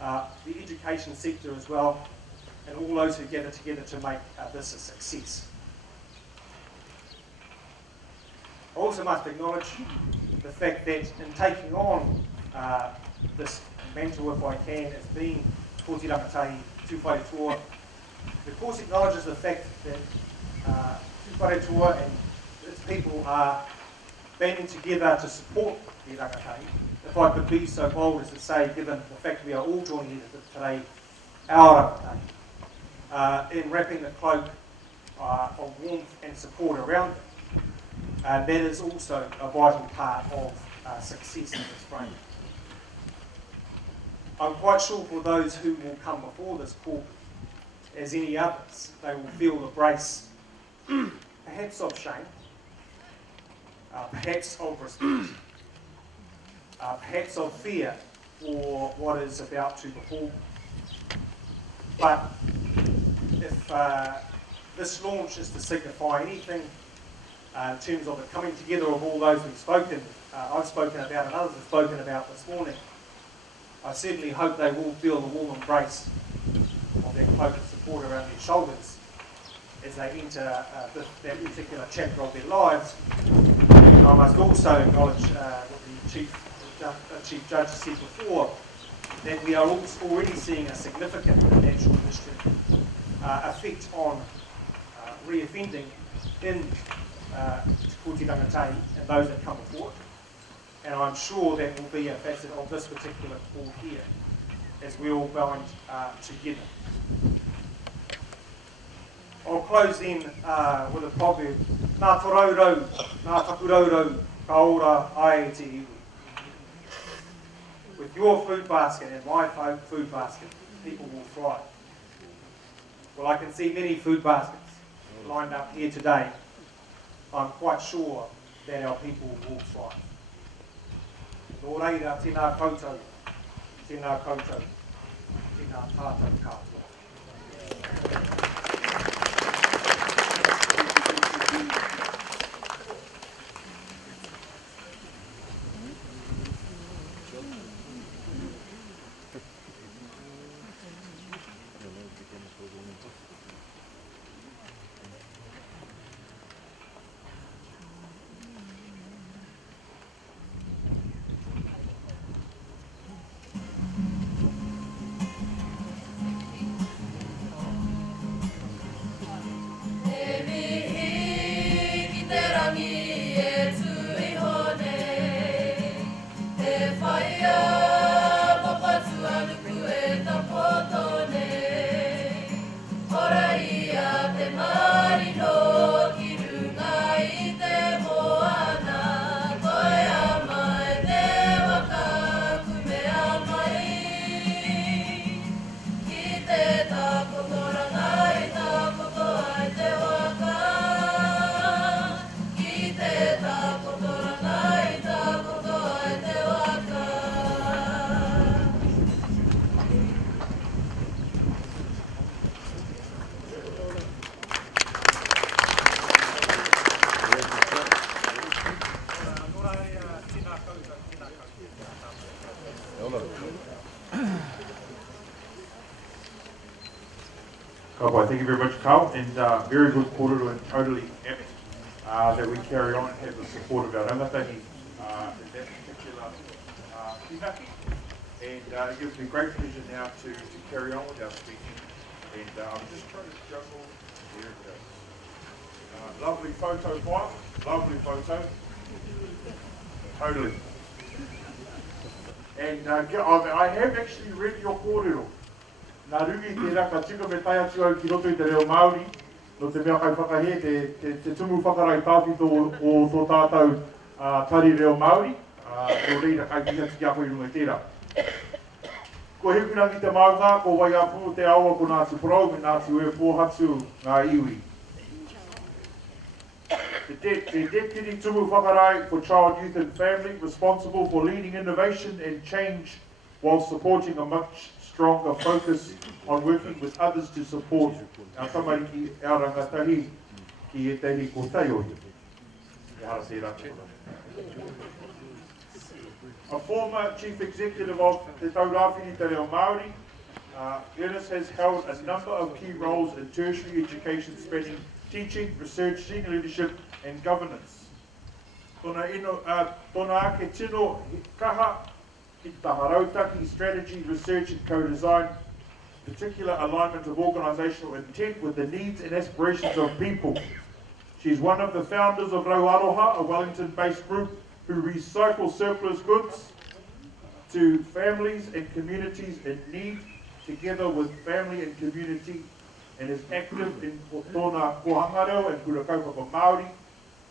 the education sector as well, and all those who gather together to make this a success. I also must acknowledge the fact that in taking on this mantle, if I can, as being Kuti Rangatahi Tūwharetoa, The course acknowledges the fact that Te Whare and its people are banding together to support the rangatahi. If I could be so bold as to say, given the fact we are all joining here today, our rangatahi, in wrapping the cloak of warmth and support around it. That is also a vital part of success in this frame. I'm quite sure for those who will come before this court, as any others, they will feel the brace, perhaps of shame, perhaps of respect, perhaps of fear for what is about to befall. But if this launch is to signify anything in terms of the coming together of all those we've spoken, I've spoken about and others have spoken about this morning, I certainly hope they will feel the warm embrace of their cloak of support around their shoulders as they enter that particular chapter of their lives. And I must also acknowledge what the Chief Judge said before, that we are already seeing a significant natural history effect on reoffending in Te Kōti Rangatahi and those that come before it. And I'm sure that will be a facet of this particular court here as we all bind together. I'll close then with a proverb. Nā tōraurau, nā takuraurau, ka ora ai te iwi. With your food basket and my food basket, people will thrive. Well, I can see many food baskets lined up here today. I'm quite sure that our people will thrive. Nō reira, tēnā koutou, tēnā koutou, tēnā tātou katoa. Thank you very much, Carl, and very good kōrero and totally apt that we carry on and have the support of our rangatahi in that particular tinaki. And it gives me great pleasure now to carry on with our speaking. And I'm just trying to juggle. There it goes. Lovely photo, fire. Lovely photo. Totally. And I have actually read your kōrero. Nā rungi te raka tika me tai atu au ki roto i te reo Māori, no te mea kai whakahe, te tumu whakarai tāwhito o tō tātou tari reo Māori, o reira kai ki atu ki ako i runga i tērā. Ko hekunangi te maunga, ko wai apu te aua ko Ngāti Porou, me Ngāti Ue Pōhatu ngā iwi. Te Deputy Tumu Whakarai for Child, Youth and Family, responsible for leading innovation and change while supporting a much stronger focus on working with others to support our tamariki, our rangatahi, ki e tehi ko taioi. A former Chief Executive of Te Taurāwhiti Te Reo Māori, Ernest has held a number of key roles in tertiary education spanning teaching, research, senior leadership and governance. Tōna ake tino kaha, ki te Taharautaki Strategy, Research and Co-Design, particular alignment of organisational intent with the needs and aspirations of people. She's one of the founders of Rauaroha, a Wellington-based group who recycle surplus goods to families and communities in need, together with family and community, and is active in tōna kohanga and Kurakaupapa Māori,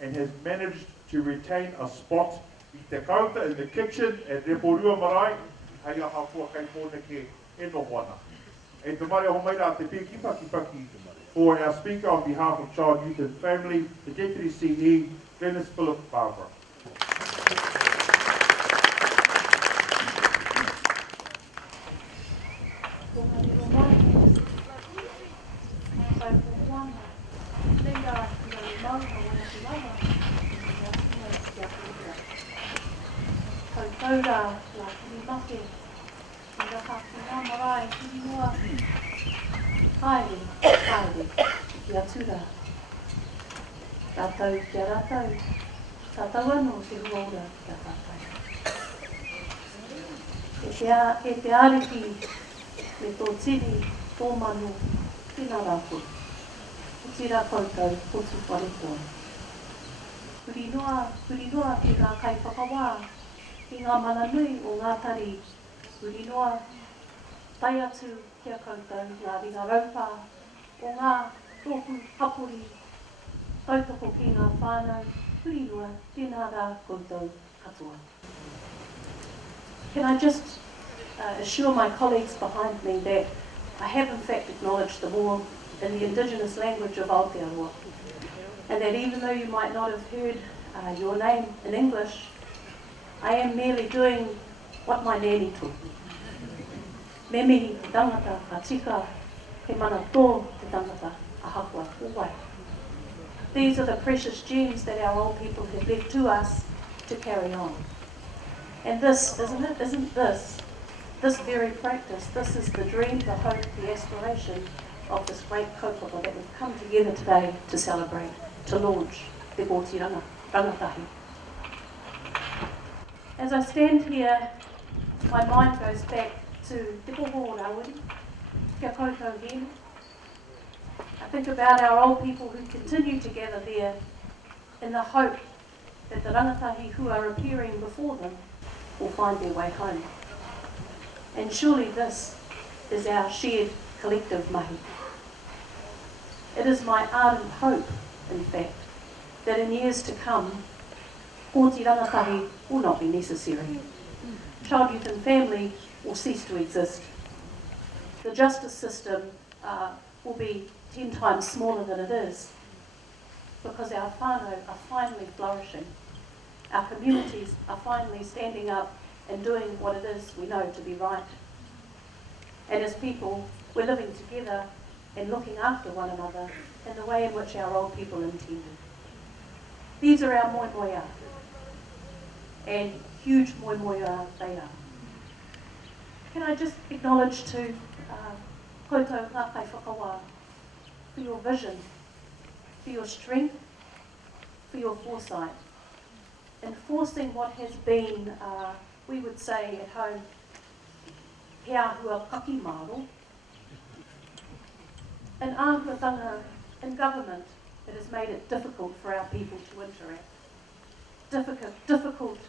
and has managed to retain a spot i te kauta in the kitchen at Reporua Marae, hei aha kua kai pōna ke e nohoana. E te mare ho mai rā te pēki paki for our speaker on behalf of Child, Youth and Family, the Deputy CE, Dennis Philip Barbara. Kia tura. Tātou kia rātou. Tātou anō te huaura kia tātou. E te ariki me tō tiri, tō manu, tēnā rātou. O tira koutou, potu wharetoa. Puri noa ki ngā kai whakawā, ki ngā mana nui o ngā tari. Puri noa, tai atu kia koutou, ngā ringa raupā, o ngā tōku hapuri, tautoko ki ngā whānau, puri noa, tēnā rā koutou katoa. Can I just assure my colleagues behind me that I have in fact acknowledged them all in the indigenous language of Aotearoa, and that even though you might not have heard your name in English, I am merely doing what my nanny taught me. Me mihi te tangata ka tika, he mana tō te tangata a hapua kōwai. These are the precious gems that our old people have left to us to carry on. And this, isn't this very practice, this is the dream, the hope, the aspiration of this great kaupapa that we've come together today to celebrate, to launch Te Pōtiranga, Rangatahi. As I stand here, my mind goes back to Te Poho Rawiri, kia koutou hēnu. I think about our old people who continue to gather there in the hope that the rangatahi who are appearing before them will find their way home. And surely this is our shared collective mahi. It is my ardent hope, in fact, that in years to come, Pōti rangatahi will not be necessary. Child, Youth and Family will cease to exist. The justice system will be 10 times smaller than it is, because our whānau are finally flourishing. Our communities are finally standing up and doing what it is we know to be right. And as people, we're living together and looking after one another in the way in which our old people intended. These are our moemoeā, and huge moemoeā they are. Can I just acknowledge to koutou ngā kai whakawā for your vision, for your strength, for your foresight, enforcing what has been, we would say at home, he ahua kaki māro, an āhuatanga in government that has made it difficult for our people to interact, difficult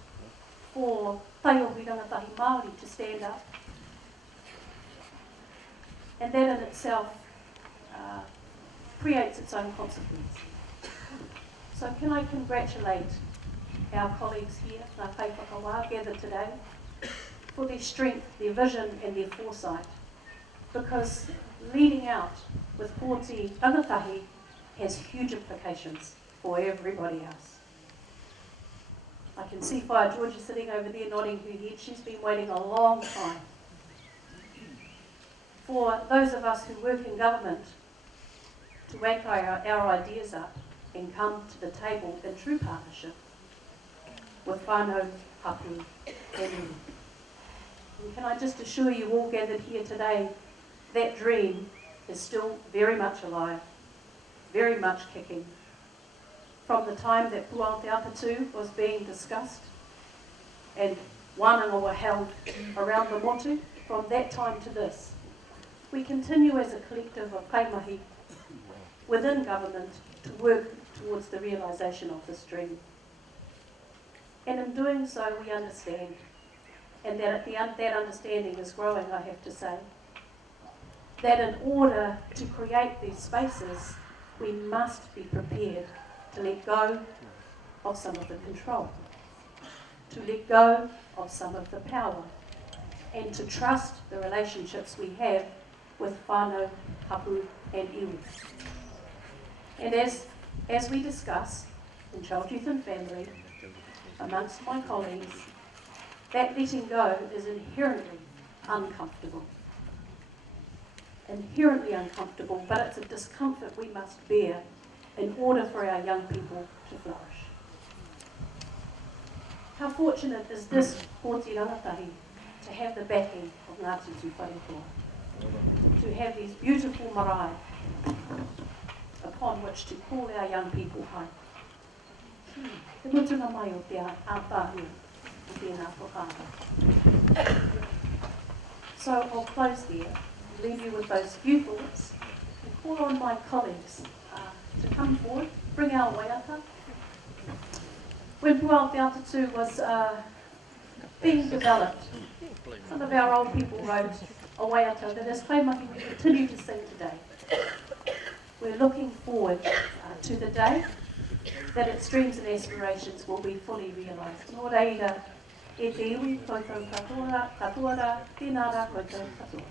for taiohi rangatahi Māori to stand up, and that in itself creates its own consequence. So can I congratulate our colleagues here, ngā kai whakawā gathered today, for their strength, their vision and their foresight, because leading out with Pōti rangatahi has huge implications for everybody else. I can see Whaia Georgie sitting over there nodding her head. She's been waiting a long time. For those of us who work in government, to wake our ideas up and come to the table in true partnership with whānau, hapu, and iwi. And can I just assure you all gathered here today, that dream is still very much alive, very much kicking. From the time that Puao Te Apatu was being discussed and wānanga were held around the motu, from that time to this, we continue as a collective of kaimahi within government to work towards the realisation of this dream. And in doing so, we understand, and that understanding is growing, I have to say, that in order to create these spaces, we must be prepared to let go of some of the control, to let go of some of the power, and to trust the relationships we have with whānau, hapu, and iwi. And as we discuss in Child, Youth and Family, amongst my colleagues, that letting go is inherently uncomfortable. Inherently uncomfortable, but it's a discomfort we must bear in order for our young people to flourish. How fortunate is this Kōti Rangatahi to have the backing of Ngāti Tū Wharetoa, to have these beautiful marae upon which to call our young people home. Te mutunga mai o te āpāhia o tēnā whakaata. So I'll close there, leave you with those few thoughts, and call on my colleagues to come forward, bring our waiata. When Puao Te Atatū was being developed, some of our old people wrote a waiata that as kaimahi we continue to sing today. We're looking forward to the day that its dreams and aspirations will be fully realised. Nō reira, e te iwi, koutou katoa, tēnā rā koutou katoa.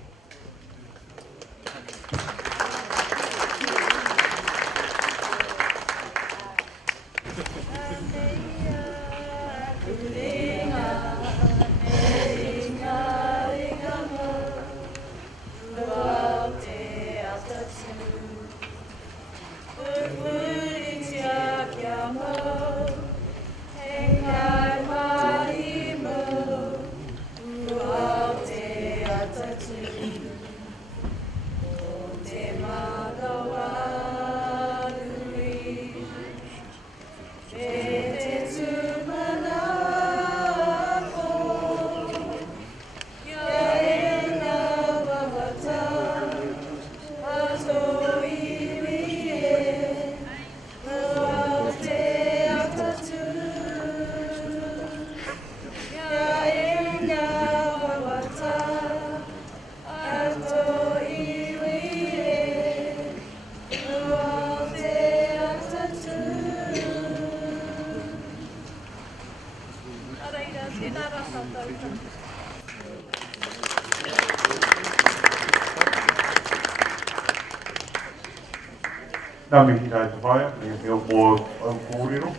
Nā mihi nai te whaia, me meo mō au kōrero.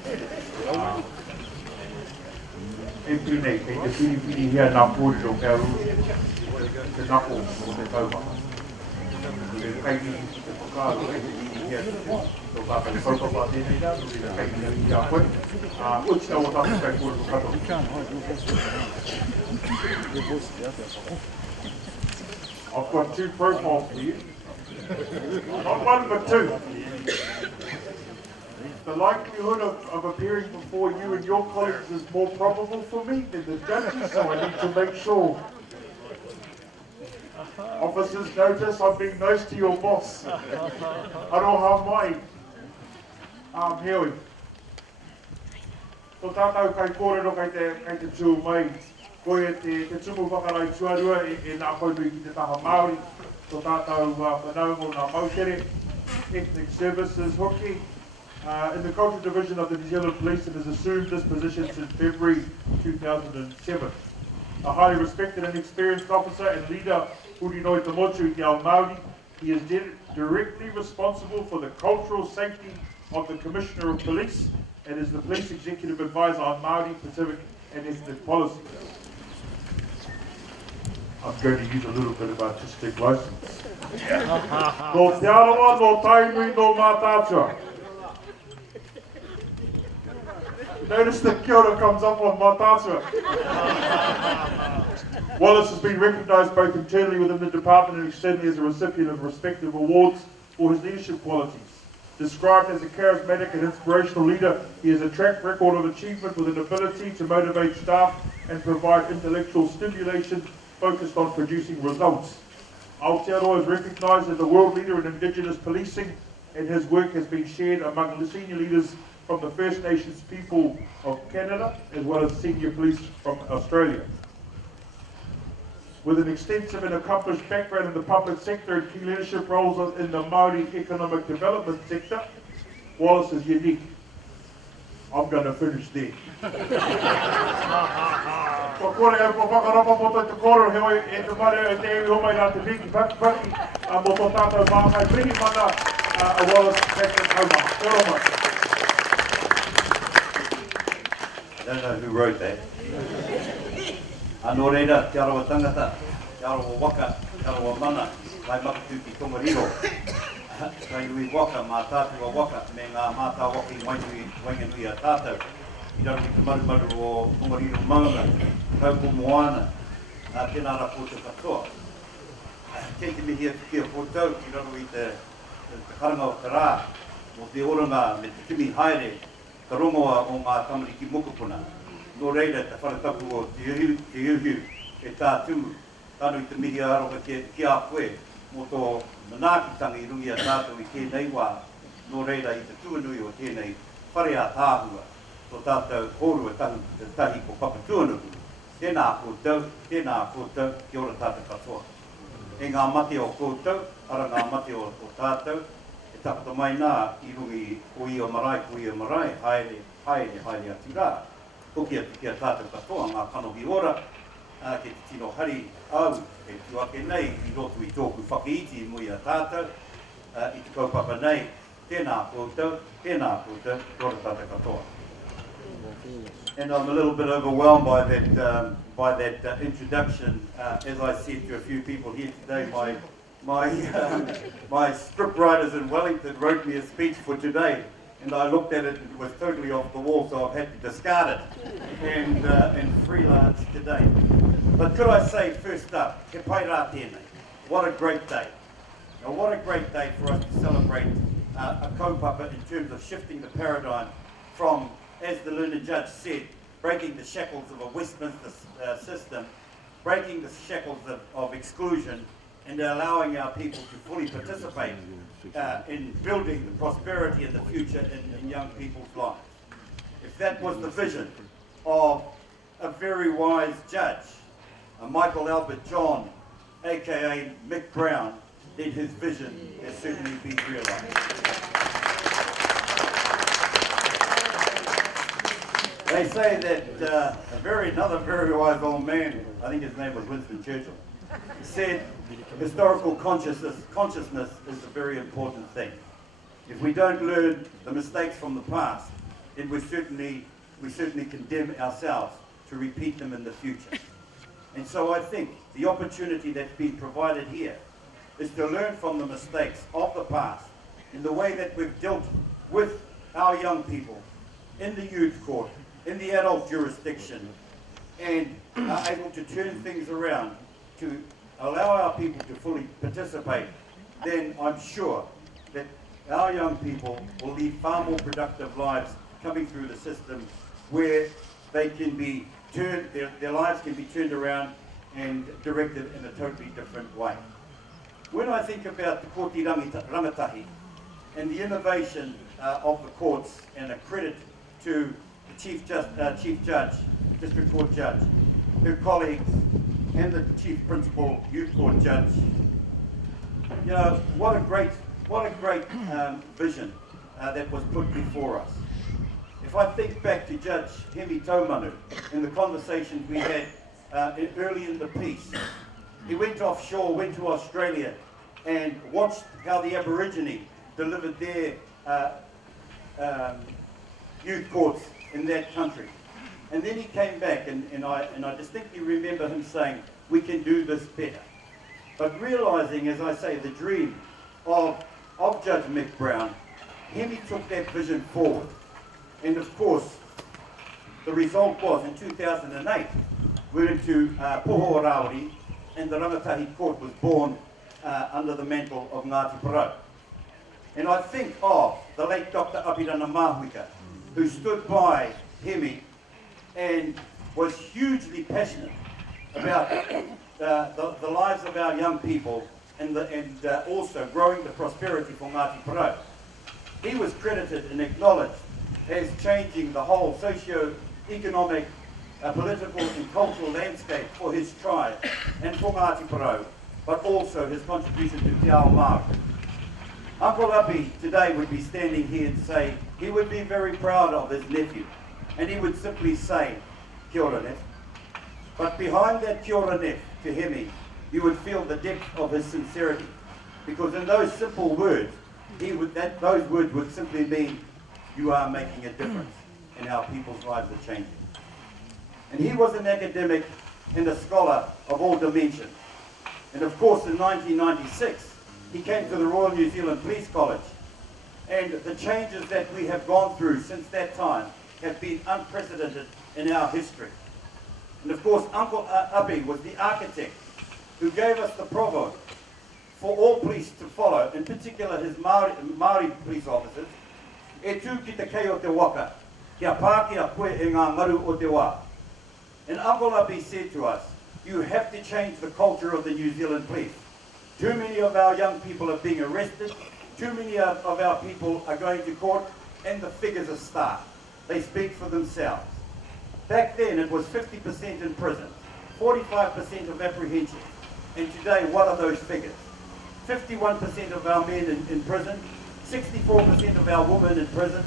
E pūnei, kei te whiri hea nā kōrero kia rū, te nako o te taumaha. E kaini te whakaaro, e te whiri hea te tātai whaupapa tēnei rā, e kaini i a koe. Utina o tātou kai kōrero katoa. I've got two profiles for you. Not one, but two. The likelihood of appearing before you and your colleagues is more probable for me than the judges, so I need to make sure. Officers, notice I'm being nice to your boss. Aroha mai. Heoi. Ko tātou kai kōrero kai te tū mai. Koe te tumu whakarai tuarua e nā kaunui ki te taha Māori. Ko tātou whanaungo nā Mautere, Ethnic Services hoki. In the Cultural Division of the New Zealand Police, it has assumed this position since February 2007. A highly respected and experienced officer and leader, Hurinoi Tamotu Te Ao Māori, he is directly responsible for the cultural safety of the Commissioner of Police and is the Police Executive Advisor on Māori, Pacific and Ethnic Policy. I'm going to use a little bit of artistic license. No te arawa, no tainui, no mātātua. Notice the kia ora comes up on mātātua. Wallace has been recognised both internally within the department and externally as a recipient of respective awards for his leadership qualities. Described as a charismatic and inspirational leader, he has a track record of achievement with an ability to motivate staff and provide intellectual stimulation focused on producing results. Aotearoa is recognised as a world leader in Indigenous policing, and his work has been shared among the senior leaders from the First Nations people of Canada, as well as senior police from Australia. With an extensive and accomplished background in the public sector and key leadership roles in the Māori economic development sector, Wallace is unique. I'm going to finish there. Ko kore e ko whakarapa po te koro hoi e te mare e te iwi homai nā te piki paki mo tō tātou māngai piki mana a Wallace Patrick Hauma. Te oro mai. I don't know who wrote that. Anō reira, te arawa tangata, te arawa waka, te arawa mana, mai makatu ki Tongariro. Kai nui waka, mā tātua waka, me ngā mātā waki wainganui a tātou. I raro ki te marumaru o Tongariro maunga, taupo moana, tēnā ra po te katoa. Kei te mihi atu kia kōtau, I raro I te karanga o te rā, mo te oranga me te kimi haere, ka rongoa o ngā tamariki mokopuna. Nō reira te wharatapu o te uhu e tātū, tānu I te mihi aroka ki a koe, mō tō manakitangi I rungi a tātou I tēnei wā, nō reira I te tuanui o tēnei whare a tāhua, tō tātou kōrua tahi ko papatuanuku. Tēnā kōtau, kia ora tātou katoa. E ngā mate o kōtau, ara ngā mate o tātou, takata mai nā I rungi ko I o marae, haere atu rā. Hoki atu kia tātou katoa, ngā kanohi ora, ke te tino hari au, e tuake nei, I roto I tōku whakiiti mui a tātou, I te kaupapa nei, tēnā kōtau, ora tātou katoa. And I'm a little bit overwhelmed by that introduction. As I said to a few people here today, my script writers in Wellington wrote me a speech for today, and I looked at it and it was totally off the wall, so I've had to discard it and freelance today. But could I say first up, he pai rā tēnei. What a great day. Now, what a great day for us to celebrate a kaupapa in terms of shifting the paradigm from, as the learned judge said, breaking the shackles of a Westminster system, breaking the shackles of exclusion, and allowing our people to fully participate in building the prosperity and the future in young people's lives. If that was the vision of a very wise judge, Michael Albert John, aka Mick Brown, then his vision has certainly been realised. They say that another very wise old man, I think his name was Winston Churchill, said historical consciousness is a very important thing. If we don't learn the mistakes from the past, then we certainly condemn ourselves to repeat them in the future. And so I think the opportunity that's been provided here is to learn from the mistakes of the past in the way that we've dealt with our young people in the youth court, in the adult jurisdiction, and are able to turn things around to allow our people to fully participate, then I'm sure that our young people will lead far more productive lives coming through the system where they can be turned, their lives can be turned around and directed in a totally different way. When I think about the Kōti Rangatahi and the innovation of the courts, and a credit to the Chief Judge, District Court Judge, her colleagues, and the Chief Principal Youth Court Judge, you know, what a great vision that was put before us. If I think back to Judge Hemi Taumanu in the conversations we had early in the piece, he went offshore, went to Australia, and watched how the Aborigine delivered their youth courts in that country. And then he came back, and I distinctly remember him saying, we can do this better. But realising, as I say, the dream of Judge Mick Brown, Hemi took that vision forward. And of course, the result was in 2008, we went to Poho Rauri, and the Rangatahi Court was born under the mantle of Ngāti Porou. And I think of the late Dr. Apirana Mahuika, who stood by Hemi and was hugely passionate about the lives of our young people and also growing the prosperity for Ngāti Porou. He was credited and acknowledged as changing the whole socio-economic, political and cultural landscape for his tribe and for Ngāti Porou, but also his contribution to Te Ao Māori. Uncle Api today would be standing here and say he would be very proud of his nephew, and he would simply say, Kia ora nef. But behind that Kia ora nef, Te Hemi, you would feel the depth of his sincerity, because in those simple words, those words would simply mean you are making a difference and our people's lives are changing. And he was an academic and a scholar of all dimensions. And of course in 1996, he came to the Royal New Zealand Police College. And the changes that we have gone through since that time have been unprecedented in our history. And of course, Uncle Api was the architect who gave us the proverb for all police to follow, in particular his Māori police officers, e tū ki te kei o te waka, kia Pākehā koe e ngā ngaru o te wā. And Uncle Api said to us, you have to change the culture of the New Zealand police. Too many of our young people are being arrested, too many of our people are going to court, and the figures are stark. They speak for themselves. Back then it was 50% in prison, 45% of apprehensions. And today, what are those figures? 51% of our men in prison, 64% of our women in prison,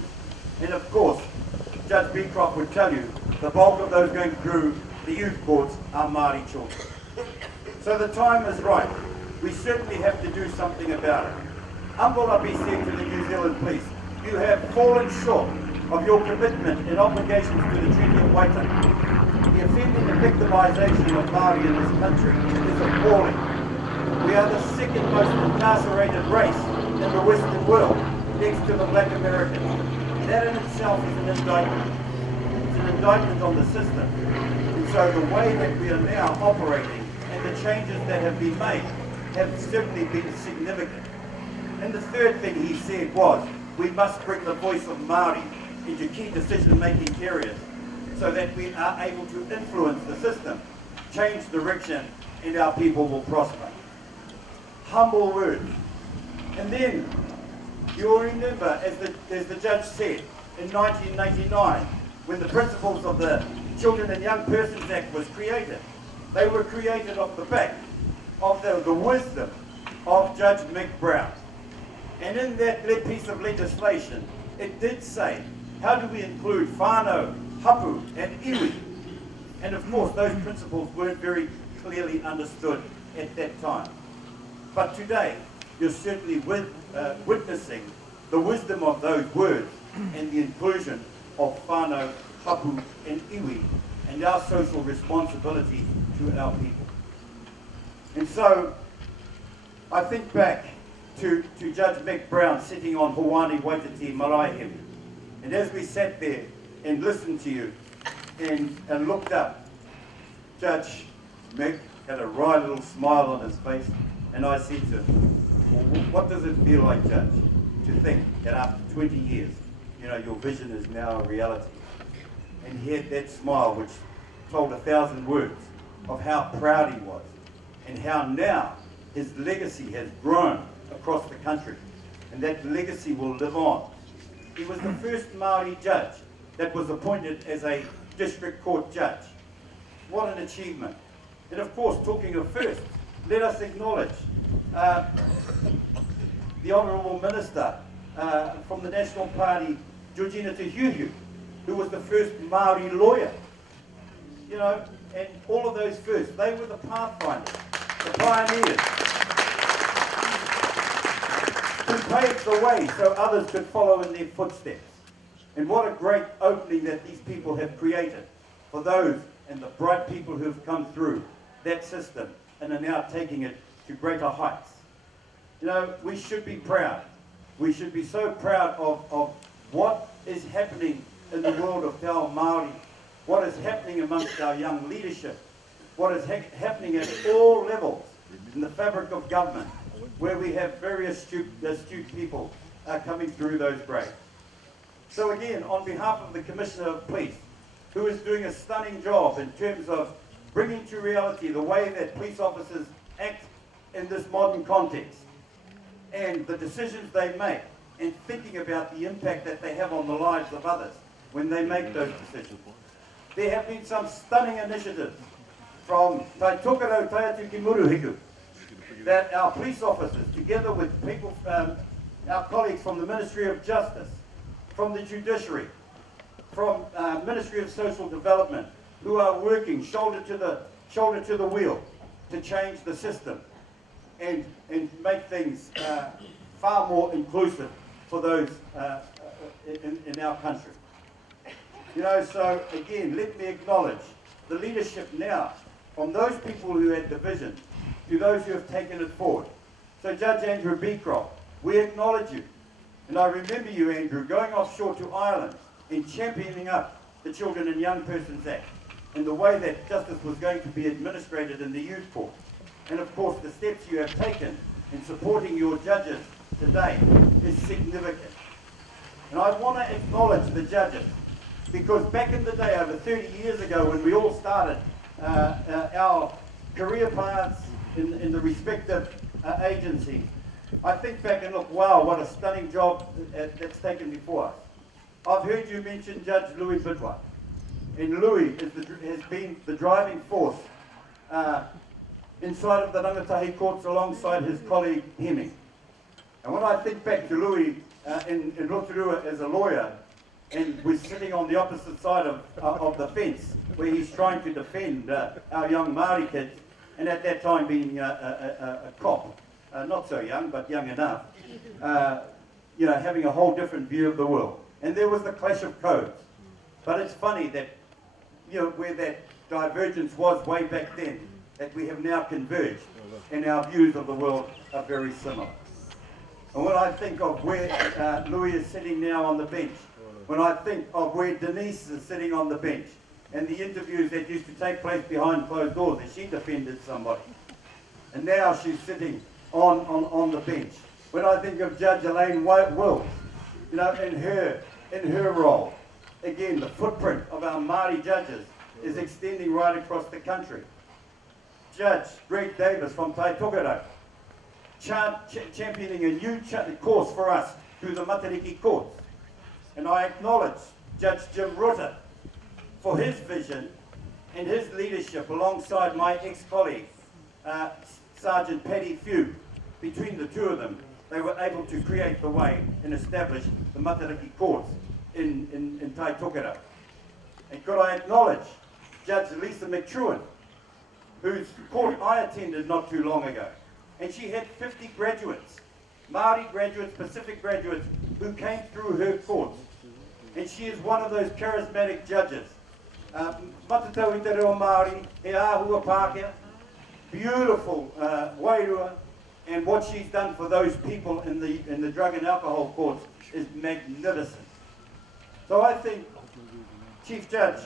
and of course, Judge Beecroft would tell you, the bulk of those going through the youth courts are Māori children. So the time is right. We certainly have to do something about it. Uncle Api said to the New Zealand Police, you have fallen short of your commitment and obligations to the Treaty of Waitangi. The offending and victimisation of Māori in this country is appalling. We are the second most incarcerated race in the Western world, next to the Black Americans. That in itself is an indictment. It's an indictment on the system. And so the way that we are now operating and the changes that have been made have certainly been significant. And the third thing he said was, we must bring the voice of Māori into key decision-making areas so that we are able to influence the system, change direction, and our people will prosper. Humble words. And then, you'll remember, as the judge said, in 1989, when the principles of the Children and Young Persons Act was created, they were created off the back of the wisdom of Judge Mick Brown. And in that piece of legislation, it did say, how do we include whānau, hapu, and iwi? And of course, those principles weren't very clearly understood at that time. But today, you're certainly witnessing the wisdom of those words and the inclusion of whānau, hapu, and iwi, and our social responsibility to our people. And so, I think back to Judge Mick Brown sitting on Hawani Waititi Marae. And as we sat there and listened to you and looked up, Judge Mick had a wry little smile on his face, and I said to him, well, what does it feel like, Judge, to think that after 20 years, you know, your vision is now a reality? And he had that smile which told 1,000 words of how proud he was and how now his legacy has grown across the country, and that legacy will live on. He was the first Māori judge that was appointed as a district court judge. What an achievement. And of course, talking of first, let us acknowledge the Honourable Minister from the National Party, Georgina Tehuhu, who was the first Māori lawyer. You know, and all of those firsts, they were the pathfinders, the pioneers, who paved the way so others could follow in their footsteps. And what a great opening that these people have created for those and the bright people who have come through that system and are now taking it to greater heights. You know, we should be proud. We should be so proud of what is happening in the world of Te Ao Māori, what is happening amongst our young leadership, what is happening at all levels in the fabric of government, where we have very astute people coming through those grades. So again, on behalf of the Commissioner of Police, who is doing a stunning job in terms of bringing to reality the way that police officers act in this modern context, and the decisions they make, and thinking about the impact that they have on the lives of others when they make those decisions. There have been some stunning initiatives from Tai Tokoro Taiatuki Muruhiku that our police officers, together with people, our colleagues from the Ministry of Justice, from the Judiciary, from Ministry of Social Development, who are working shoulder to the wheel to change the system and make things far more inclusive for those in our country. You know, so again, let me acknowledge the leadership now from those people who had the vision to those who have taken it forward. So Judge Andrew Beecroft, we acknowledge you. And I remember you, Andrew, going offshore to Ireland and championing up the Children and Young Persons Act and the way that justice was going to be administrated in the youth court. And of course, the steps you have taken in supporting your judges today is significant. And I want to acknowledge the judges, because back in the day, over 30 years ago, when we all started our career paths in the respective agencies, I think back and look, wow, what a stunning job that's taken before us. I've heard you mention Judge Louis Bidwai, and Louis has been the driving force inside of the Rangatahi courts alongside his colleague Hemming. And when I think back to Louis in Rotorua as a lawyer, and we're sitting on the opposite side of the fence, where he's trying to defend our young Māori kids, and at that time being a cop, not so young, but young enough, you know, having a whole different view of the world. And there was the clash of codes. But it's funny that, you know, where that divergence was way back then, that we have now converged, and our views of the world are very similar. And when I think of where Louis is sitting now on the bench, when I think of where Denise is sitting on the bench, and the interviews that used to take place behind closed doors as she defended somebody, and now she's sitting on the bench. When I think of Judge Elaine Wills, you know, in her role, again, the footprint of our Māori judges is extending right across the country. Judge Greg Davis from Tai Tokoro, championing a new course for us through the Matariki courts. And I acknowledge Judge Jim Rutter for his vision and his leadership alongside my ex-colleague, Sergeant Paddy Few. Between the two of them, they were able to create the way and establish the Matariki courts in Tai Tokoro. And could I acknowledge Judge Lisa McTruan, whose court I attended not too long ago. And she had 50 graduates, Māori graduates, Pacific graduates, who came through her courts. And she is one of those charismatic judges. Matatau i te reo Māori, he āhua Pākehā, beautiful wairua, and what she's done for those people in the drug and alcohol courts is magnificent. So I think, Chief Judge,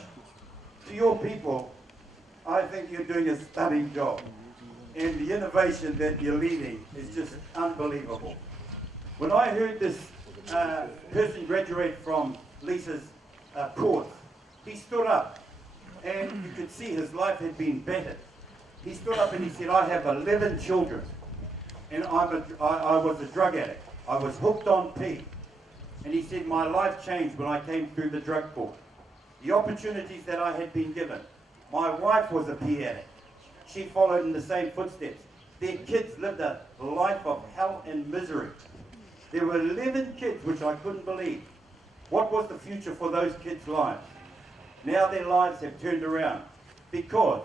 to your people, I think you're doing a stunning job. And the innovation that you're leading is just unbelievable. When I heard this person graduate from Lisa's course, he stood up, and you could see his life had been bettered. He stood up and he said, I have 11 children, and I was a drug addict. I was hooked on P. And he said, my life changed when I came through the drug court. The opportunities that I had been given. My wife was a P addict. She followed in the same footsteps. Their kids lived a life of hell and misery. There were 11 kids, which I couldn't believe. What was the future for those kids' lives? Now their lives have turned around because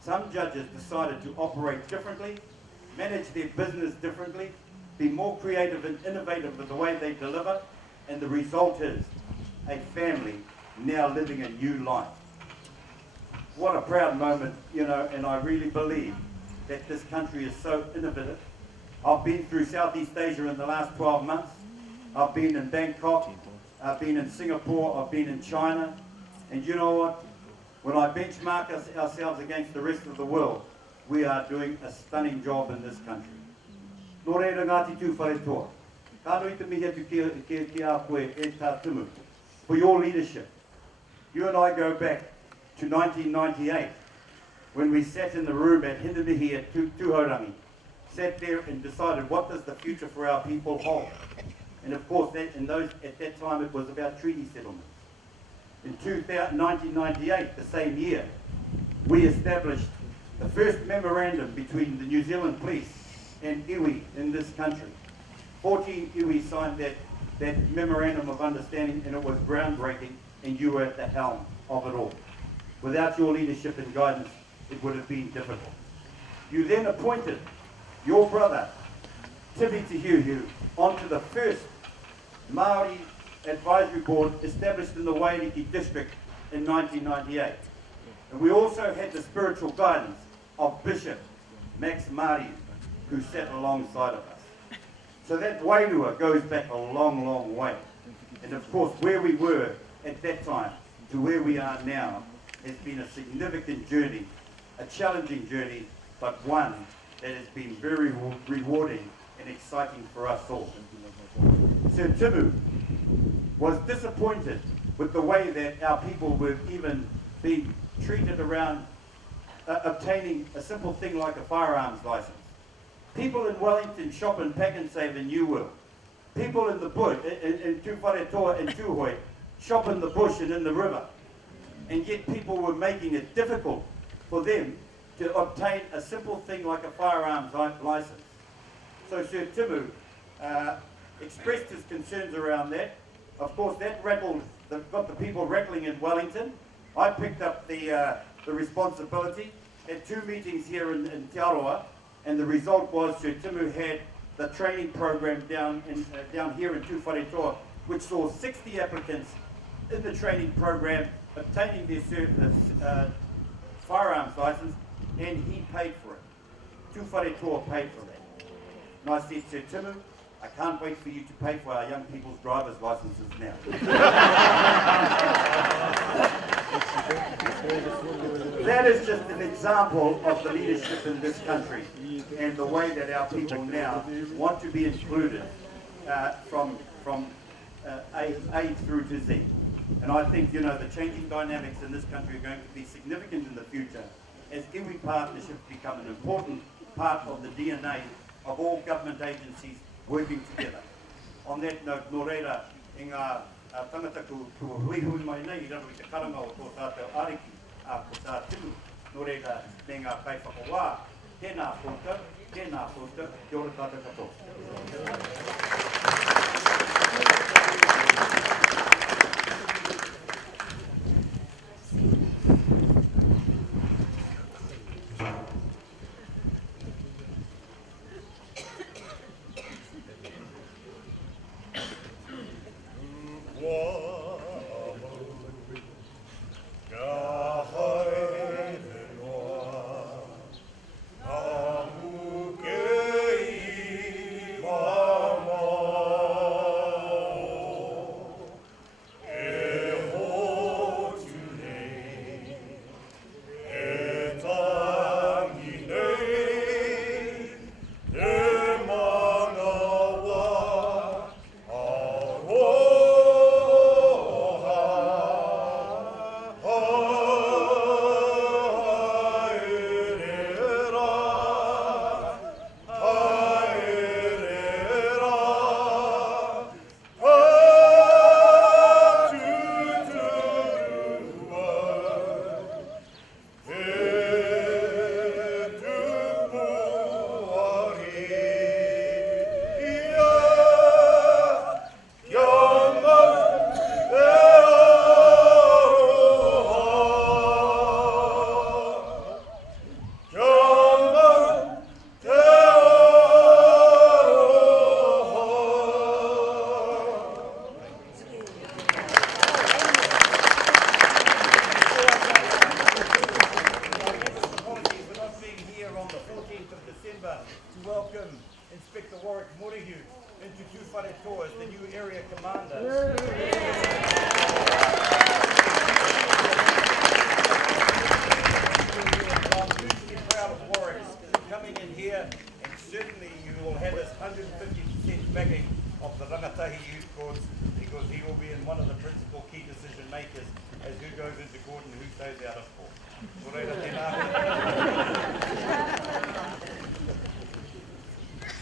some judges decided to operate differently, manage their business differently, be more creative and innovative with the way they deliver, and the result is a family now living a new life. What a proud moment, you know, and I really believe that this country is so innovative. I've been through Southeast Asia in the last 12 months. I've been in Bangkok, I've been in Singapore, I've been in China, and you know what? When I benchmark ourselves against the rest of the world, we are doing a stunning job in this country. Nō reira Ngāti Tū Whare Toa. Ka nui te mihi atu ki a koe e tā tumu. For your leadership. You and I go back to 1998, when we sat in the room at Hinamihi at Tūhaurangi, sat there and decided what does the future for our people hold. And of course, at that time it was about treaty settlements. In 1998, the same year, we established the first memorandum between the New Zealand Police and iwi in this country. 14 iwi signed that memorandum of understanding, and it was groundbreaking, and you were at the helm of it all. Without your leadership and guidance, it would have been difficult. You then appointed your brother, Tibi Tehuhu, onto the first Māori Advisory Board established in the Wairiki district in 1998. And we also had the spiritual guidance of Bishop Max Māori, who sat alongside of us. So that wairua goes back a long, long way. And of course, where we were at that time to where we are now has been a significant journey, a challenging journey, but one that has been very rewarding and exciting for us all. Sir Timu was disappointed with the way that our people were even being treated around obtaining a simple thing like a firearms license. People in Wellington shop and pack and save in New World. People in the bush, in Tuwharetoa and Tūhoe, shop in the bush and in the river. And yet people were making it difficult for them to obtain a simple thing like a firearms license. So Sir Timu expressed his concerns around that. Of course, that got the people rattling in Wellington. I picked up the responsibility at 2 meetings here in Te and the result was Sir Timu had the training program down here in Tuwharetoa, which saw 60 applicants in the training program obtaining their firearms license, and he paid for it. Tuwharetoa paid for that. And I said, Sir Timu, I can't wait for you to pay for our young people's driver's licenses now. That is just an example of the leadership in this country and the way that our people now want to be included from A through to Z. And I think, you know, the changing dynamics in this country are going to be significant in the future as iwi partnerships become an important part of the DNA of all government agencies working together. On that note, nō reira, i ngā tangata kua huihui mai nei, i raro i te karanga o tō tātou ariki, ko tā timu, nō reira, me ngā kaiwhakawā, tēnā koutou, kia ora tātou katoa.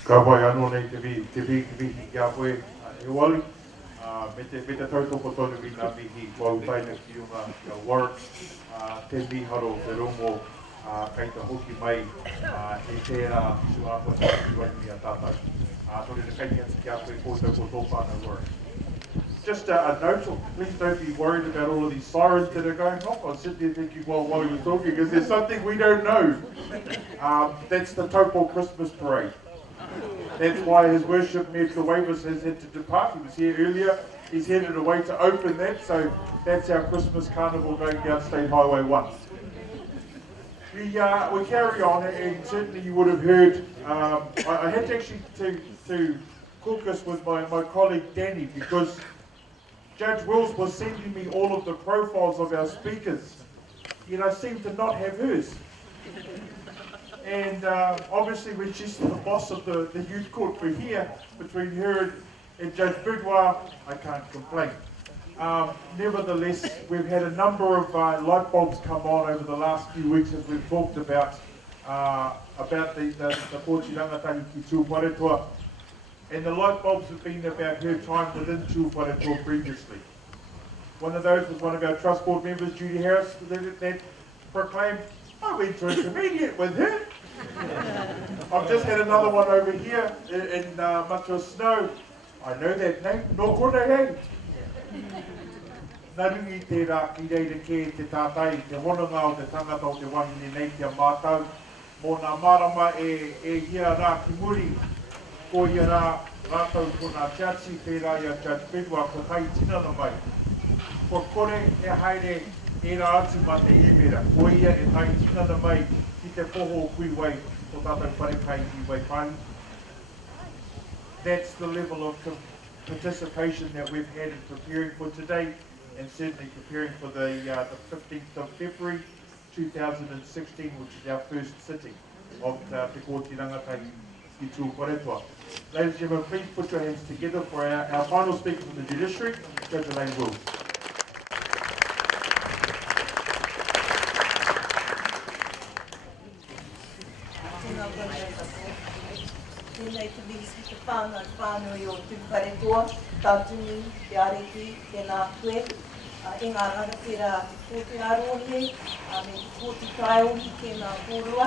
Ka wai anō nei te vihi kia koe e wali. Me te tautoko tonu i ngā mihi kua utaina ki unga kia Warren. Te miharo te rongo kei te hoki mai e tērā suākua te kiwani a tātou. Tore te kei ats kia koe kōtou ko tō whānau Warren. Just a note, please don't be worried about all of these sirens that are going off. I was sitting there thinking while we were talking, is there something we don't know? That's the Taupo Christmas Parade. That's why His Worship Mayor Waivers has had to depart. He was here earlier. He's headed away to open that, so that's our Christmas carnival going down State Highway 1. We carry on, and certainly you would have heard, I had to actually to caucus with my colleague Danny, because Judge Wills was sending me all of the profiles of our speakers, yet I seem to not have hers. And obviously when she's the boss of the youth court for here, between her and Judge Boudoir, I can't complain. Nevertheless, we've had a number of light bulbs come on over the last few weeks as we've talked about the Pōti Rangatahi ki Tūwharetua. And the light bulbs have been about her time within Tūwharetua previously. One of those was one of our trust board members, Judy Harris, that proclaimed, I went to intermediate with her. I've just had another one over here in Matua Snow. I know that name, no kone hei. Narungi te rā ki reira ke te tātai, te hononga o te tangata o te wahine nei kia mātau. Mō nā marama e hia rā ki muri, ko ia rā rātau ko nā tiatsi, pērā ia Judge Boudoir, ko tai tinana mai. Ko kore e haere e rā atu ma te imera, ko ia e tai tinana mai ki te poho kui wai, ko tātou wharekai i wai pai. That's the level of participation that we've had in preparing for today, and certainly preparing for the 15th of February 2016, which is our first sitting of Te Kōti Rangatahi ki Tūwharetua. Ladies and gentlemen, please put your hands together for our final speaker from the judiciary, Judge Elaine Wills. Tēnei te mihi ki te whānui o Tūwharetua, tātuni, te areki, tēnā koe. Ngā rara tērā te kōte arohe, me te kōte kaiohi tēnā kōrua,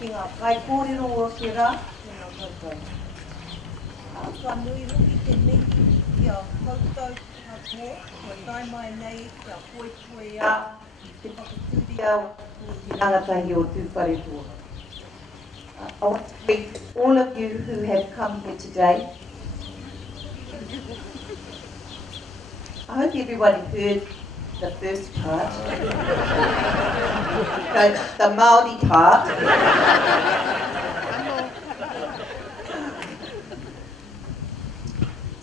ki ngā kai kōrero o te rā, tēnā koutou. Whanui ruki te mihi ki a koutou katoa, ko tai mai nei, kia koe a, te whakatūri a o te rangatahi o Tūwharetua. I want to greet all of you who have come here today. I hope everybody heard the first part, the Māori part.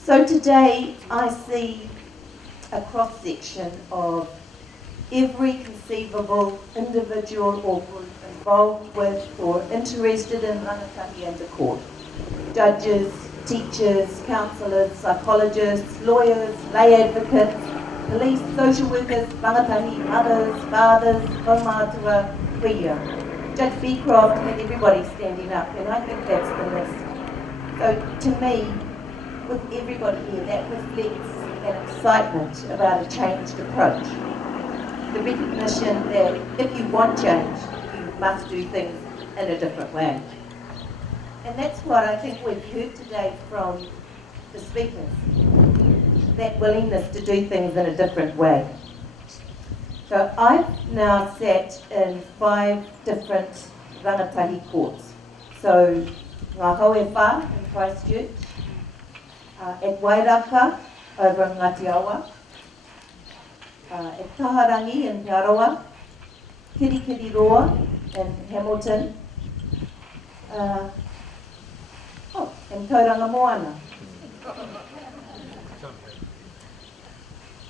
So today I see a cross-section of every conceivable individual or group involved with or interested in rangatahi and the court. Judges, teachers, counsellors, psychologists, lawyers, lay advocates, police, social workers, rangatahi, mothers, fathers, kaumātua, wia. Judge Beecroft had everybody standing up, and I think that's the list. So to me, with everybody here, that reflects an excitement about a changed approach. The recognition that if you want change, you must do things in a different way. And that's what I think we've heard today from the speakers, that willingness to do things in a different way. So I've now sat in 5 different rangatahi courts. So Ngā Hauewha in Christchurch, at Wairaka over in Ngati Awa, at Taharangi in Te Arawa, Kirikiriroa in Hamilton, and Tauranga Moana.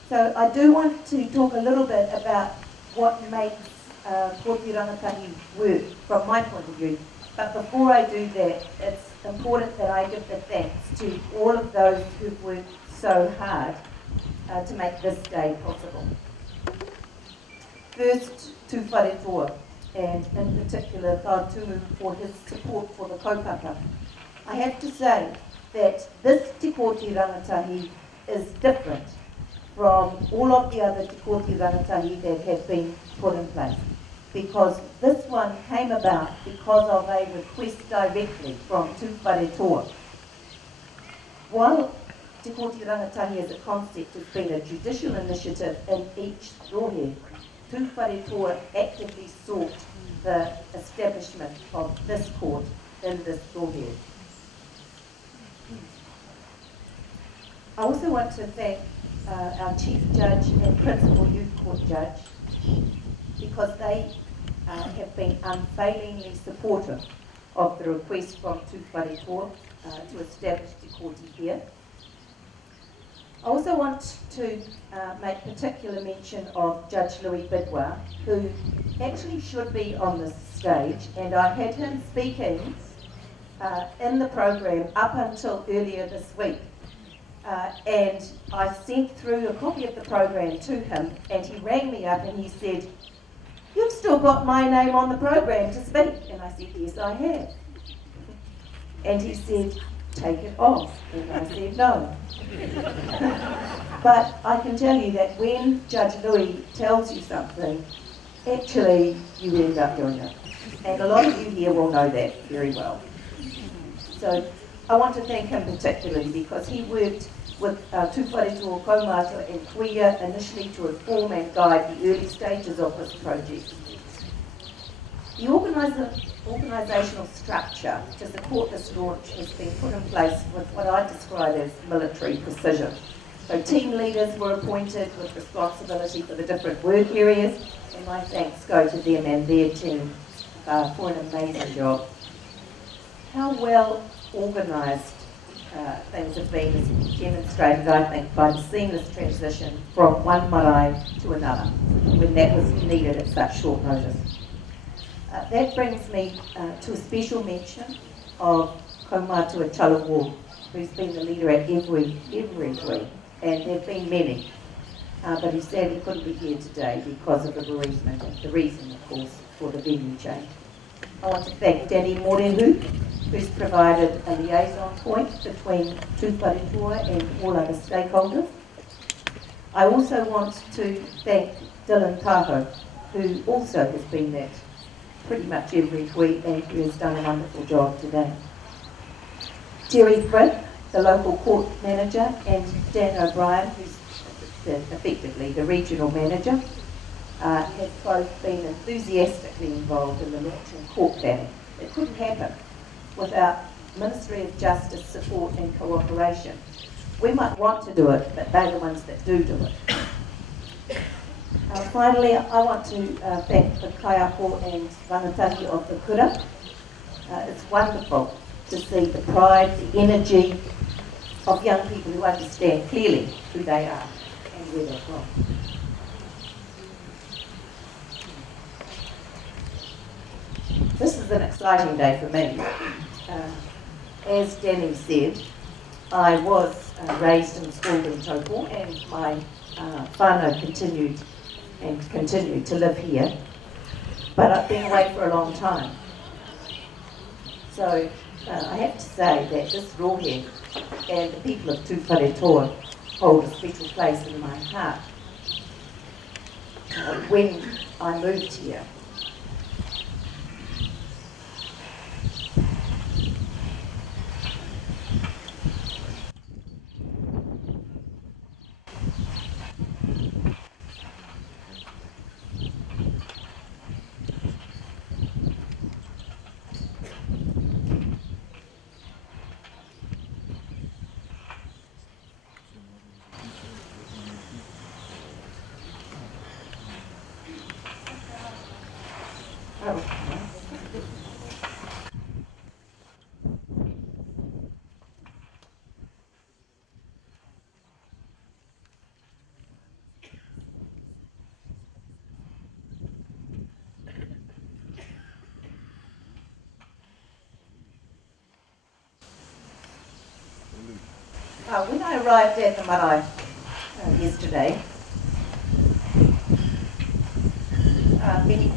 So I do want to talk a little bit about what makes Kōti Rangatahi work from my point of view. But before I do that, it's important that I give the thanks to all of those who've worked so hard to make this day possible. First, to Wharetua, and in particular Tātunu for his support for the kaupapa. I have to say that this Te Kōti Rangatahi is different from all of the other Te Kōti Rangatahi that have been put in place, because this one came about because of a request directly from Tū Whare Toa. While Te Kōti Rangatahi as a concept has been a judicial initiative in each rohe, Tū Whare Toa actively sought the establishment of this court in this rohe. I also want to thank our Chief Judge and Principal Youth Court Judge, because they have been unfailingly supportive of the request from Tū Whare Toa to establish Te Kōti here. I also want to make particular mention of Judge Louis Bidwell, who actually should be on this stage, and I had him speaking in the program up until earlier this week. And I sent through a copy of the program to him, and he rang me up and he said, "You've still got my name on the program to speak." And I said, "Yes, I have." And he said, "Take it off." And I said, "No." But I can tell you that when Judge Louis tells you something, actually you end up doing it. And a lot of you here will know that very well. So I want to thank him particularly because he worked with Tū Whare Toa Kaumātua and Kuia initially to inform and guide the early stages of this project. The organisational structure to support this launch has been put in place with what I describe as military precision. So team leaders were appointed with responsibility for the different work areas, and my thanks go to them and their team for an amazing job. How well organised things have been is demonstrated, I think, by the seamless transition from one marae to another, when that was needed at such short notice. That brings me to a special mention of Kaumātua Talawo, who's been the leader at every tree, and there have been many, but he sadly couldn't be here today because of a bereavement, and the reason, of course, for the venue change. I want to thank Danny Morehu, who's provided a liaison point between Tū Whare Toa and all other stakeholders. I also want to thank Dylan Tahoe, who also has been at pretty much every week and who has done a wonderful job today. Jerry Fripp, the local court manager, and Dan O'Brien, who's effectively the regional manager, have both been enthusiastically involved in the launch and court planning. It couldn't happen without Ministry of Justice support and cooperation. We might want to do it, but they're the ones that do it. Finally, I want to thank the kaiako and rangatahi of the kura. It's wonderful to see the pride, the energy of young people who understand clearly who they are and where they're from. This is an exciting day for me. As Danny said, I was raised and schooled in Taupo, and my whānau continued to live here, but I've been away for a long time. So I have to say that this rohe and the people of Tū Whare Toa hold a special place in my heart. When I moved here, when I arrived at the marae yesterday,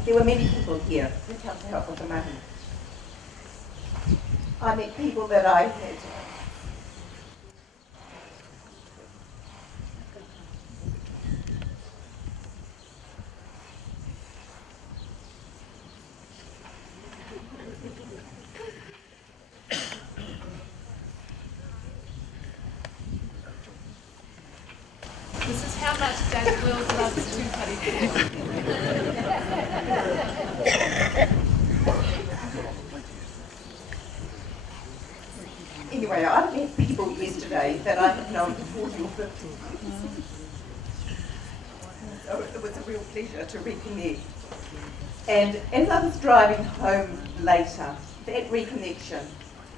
there were many people here who come to help with the mahi. I met people that I had This is how much Dad Wills loves two-putty. Anyway, I met people yesterday that I have known for 40 or 50 years. So it was a real pleasure to reconnect. And as I was driving home later, that reconnection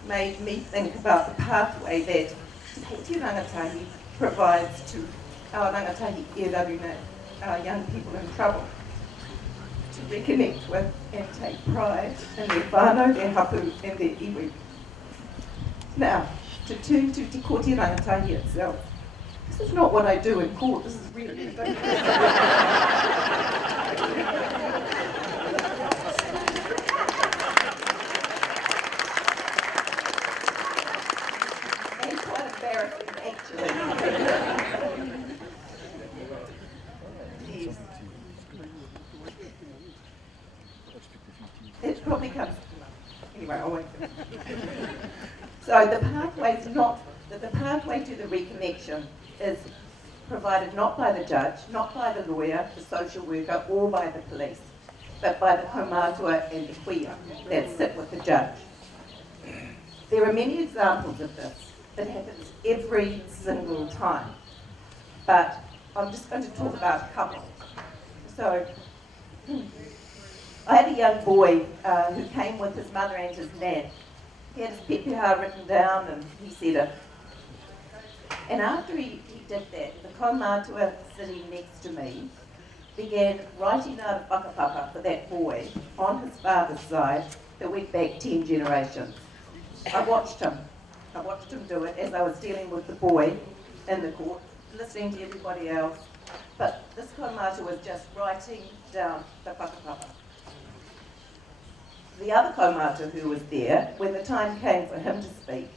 made me think about the pathway that Te Kooti Rangatahi provides to our rangatahi ERWNA, our young people in trouble, to reconnect with and take pride in their whānau, their hapu and their iwi. Now, to turn to Te Kooti Rangatahi itself. This is not what I do in court, this is really ridiculous. And quite embarrassing, actually. Yes. It probably comes. Anyway, I'll wait. So the pathway to the reconnection is provided not by the judge, not by the lawyer, the social worker, or by the police, but by the kaumātua and the kuia that sit with the judge. There are many examples of this. It happens every single time. But I'm just going to talk about a couple. So, I had a young boy who came with his mother and his nan. He had his pepeha written down and he said it. And after he did that, the kaumātua sitting next to me began writing out a whakapapa for that boy on his father's side that went back 10 generations. I watched him do it as I was dealing with the boy in the court, listening to everybody else. But this kaumātua was just writing down the whakapapa. The other kaumātua who was there, when the time came for him to speak,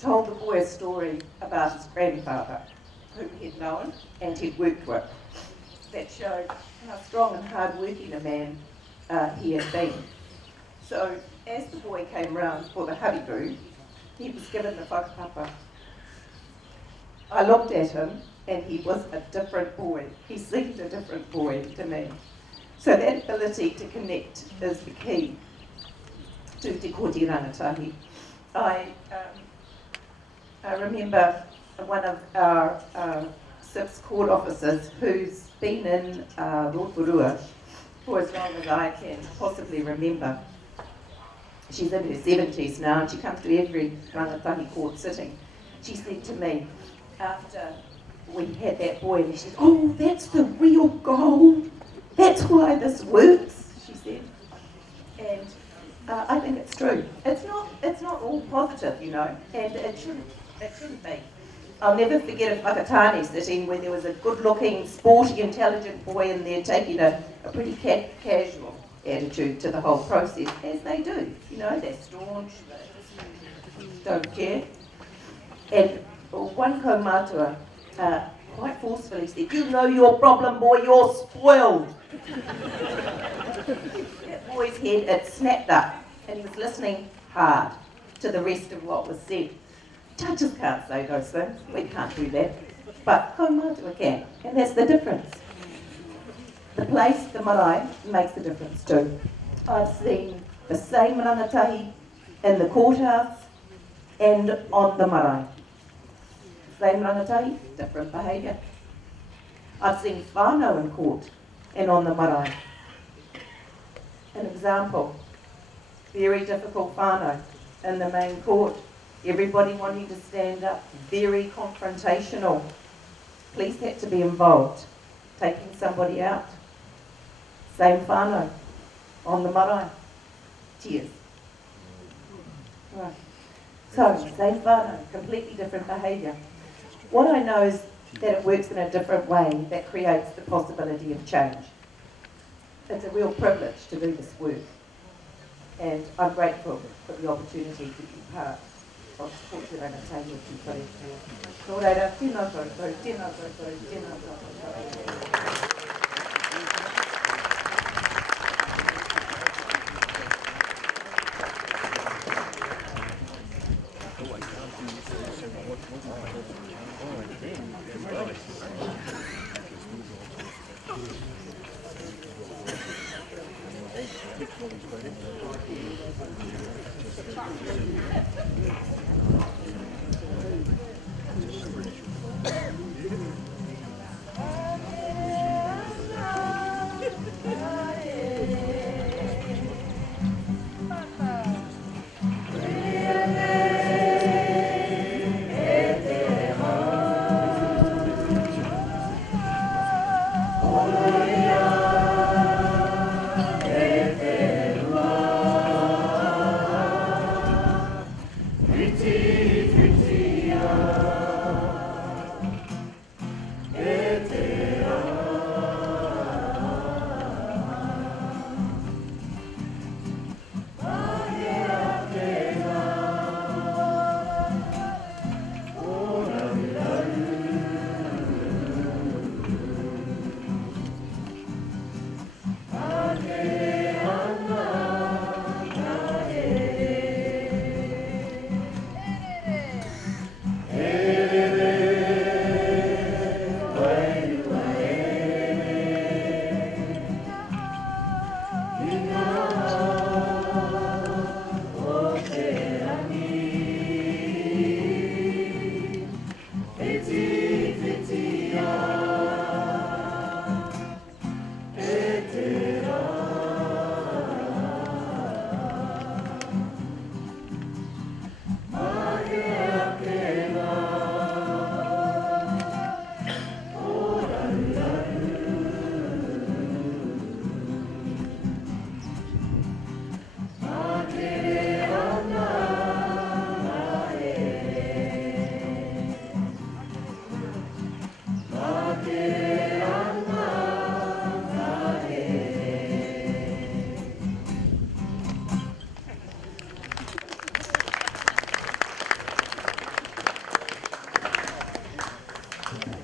told the boy a story about his grandfather, whom he'd known and he'd worked with, that showed how strong and hard-working a man he had been. So, as the boy came round for the haripu, he was given the whakapapa. I looked at him, and he was a different boy. He seemed a different boy to me. So that ability to connect is the key to Te Kooti Rangatahi. I remember one of our SIPS court officers who's been in Rotorua for as long as I can possibly remember. She's in her 70s now and she comes to every rangatahi court sitting. She said to me, after we had that boy, and she said, "Oh, that's the real gold. That's why this works," she said. And I think it's true. It's not all positive, you know, and it shouldn't be. I'll never forget a whakatane sitting where there was a good-looking, sporty, intelligent boy in there taking a pretty casual attitude to the whole process, as they do. You know, they're staunch, they don't care. And one kaumātua quite forcefully said, "You know your problem, boy, you're spoiled." That boy's head had snapped up and he was listening hard to the rest of what was said. Judges can't say those things, we can't do that, but kaumātua can, and that's the difference. The place, the marae, makes the difference too. I've seen the same rangatahi in the courthouse and on the marae. Same rangatahi, different behaviour. I've seen whānau in court and on the marae. An example, very difficult whānau in the main court. Everybody wanting to stand up, very confrontational. Police had to be involved, taking somebody out. Same whānau, on the marae. Tears. Right. So, same whānau, completely different behaviour. What I know is that it works in a different way that creates the possibility of change. It's a real privilege to do this work. And I'm grateful for the opportunity to be part of Te Rangatahi Tū Wharetua. Tō reira, tēnā koutou, tēnā koutou, tēnā koutou.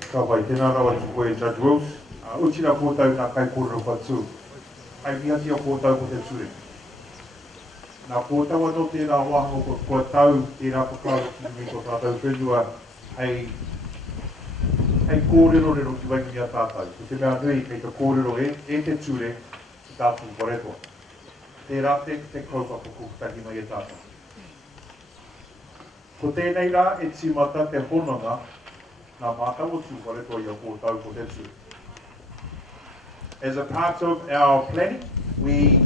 Ka whai tēnā rawa ki koe Judge Wills. Uchira kōtau nā kai kōrero whatū. Ai mihatia kōtau ko te ture. Nā kōtau anō tēnā wahanga ko kua tau tēnā whakaro ki mi ko tātou whenua hei kōrero rero ki waingi a tātou. Ko te mea nui kei te kōrero e te ture ki tātou whareto. Tērā te kaupapa kukutahi mai e tātou. Ko tēnei rā e tīmata te honanga nā mātau o tū whareto i a kōtau ko te ture. As a part of our planning, we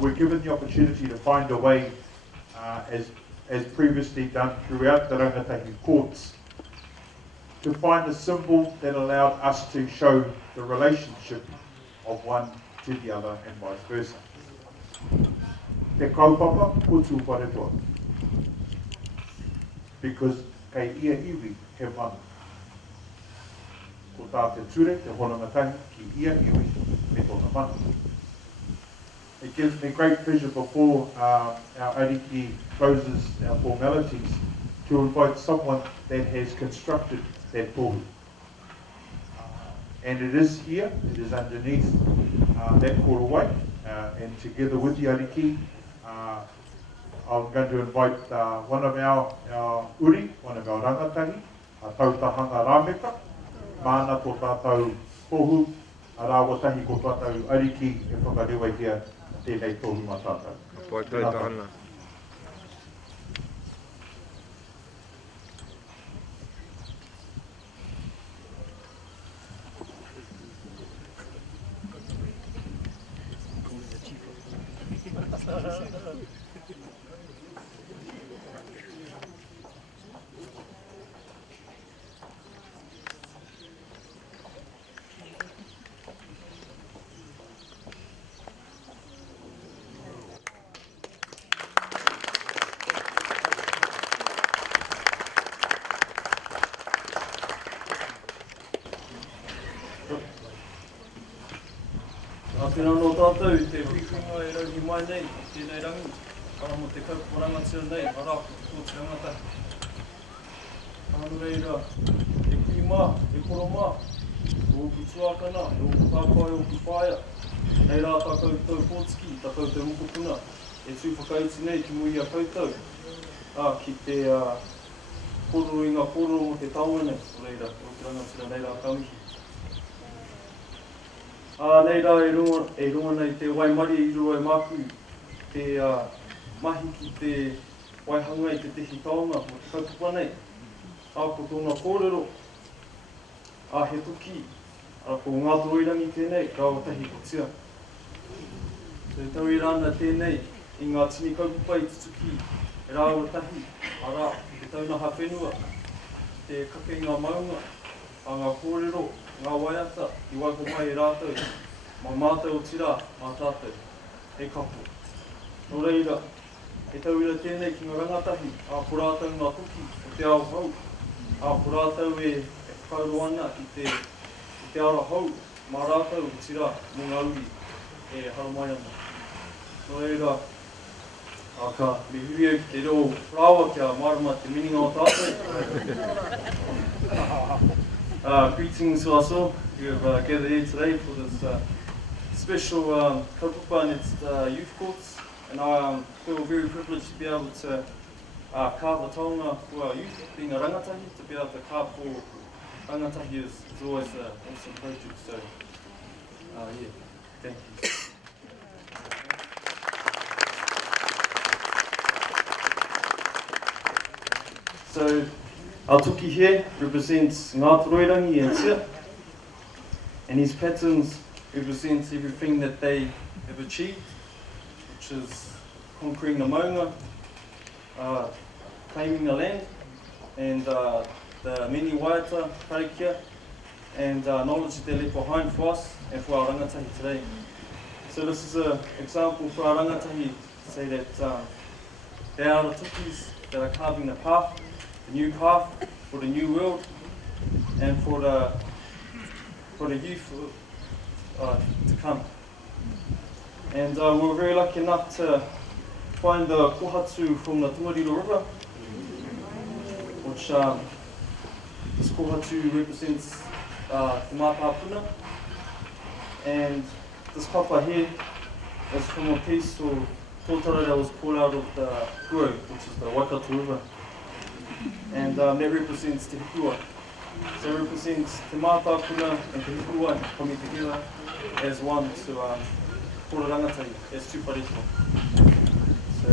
were given the opportunity to find a way, as previously done throughout the rangatahi courts, to find a symbol that allowed us to show the relationship of one to the other and vice versa. Te kaupapa ko tū wharetoa. Because kei ia iwi he mana. Ko tā te ture, te honangatahi, ki ia iwi me tōna mana. It gives me great pleasure before our ariki closes our formalities to invite someone that has constructed that tohu. And it is here, it is underneath that korowai, and together with the ariki, I'm going to invite one of our uri, one of our rangatahi, a tautahanga Rāmeka, mana tō tātou tohu, a rāwatahi ko tātou ariki e whakarewa hia tēnei tohu mā tātou. Pai tautahanga. Tēnā no tātou te whiwhinga e rauhi mai nei, tēnei rangi, ara mo te kauporanga tira nei, ara ko te kō te rangata. Anu reira, e kui mā, e koro mā, o ku tuakana, o ku kāpai, o ku whaia. Nei rā tākou tau pōtiki, tākou te mokopuna, e tūwhakaiti nei ki mui a koutou. Ki te kororo i ngā kororo mo te tauene, o reira, o te rangatira nei rā kamihi. Nei rā e runga nei te waimari i rua e māku, te mahi ki te waihanga i te tehi taonga mo te kaupapa nei. Ko tōna kōrero, he tuki, ko ngā toroirangi tēnei, rawa tahi kutia. Te tau i rāna tēnei, i ngā tini kaupapa i te tuki, e rawa tahi, ara, te taunaha whenua, te kake i ngā maunga, a ngā kōrero, ngā waiata, i waiko mai e rātou, mā mātou tira, mā tātou, e kapo. Nō reira, e tau ira tēnei ki ngā rangatahi, ko rātou ngā tuki, o te ao hau, ko rātou e whakauro ana i te ara hau, mā rātou tira, mō ngā ui, e haramai ana. Nō reira, ka me hui au ki te reo rāwa kia marama te mininga o tātou. Greetings to us all who have gathered here today for this special kaupapa and its youth courts. And I feel very privileged to be able to carve a taonga for our youth, being a rangatahi, to be able to carve for rangatahi is always an awesome project. So, yeah, thank you. So, our tuki here represents Ngā Toroirangi and Tia, and his patterns represents everything that they have achieved, which is conquering the maunga, claiming the land, and the many waiata, karakia, and knowledge that they left behind for us and for our rangatahi today. So this is an example for our rangatahi to say that they are the tukis that are carving the path, the new path for the new world, and for the youth to come. And we were very lucky enough to find the kohatu from the Tongariro River, which this kohatu represents the Mātāpuna, and this papa here is from a piece of tōtara that was pulled out of the Kuro, which is the Waikato River. And that represents Te Hikua. So it represents Te Mātāpuna and Te Hikua coming together as one to kora rangatahi, as two pareko. So,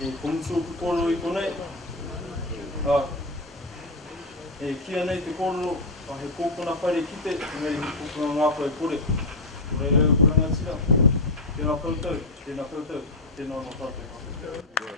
e komutu ku kōrero I konei, e kia nei te kōrero, he kōpuna whaere kite, ngari he kōpuna ngāpa e kore. Kore reo kurangatira, tēnā koutou, tēnā koutou, tēnā no tātou. Oh, yeah.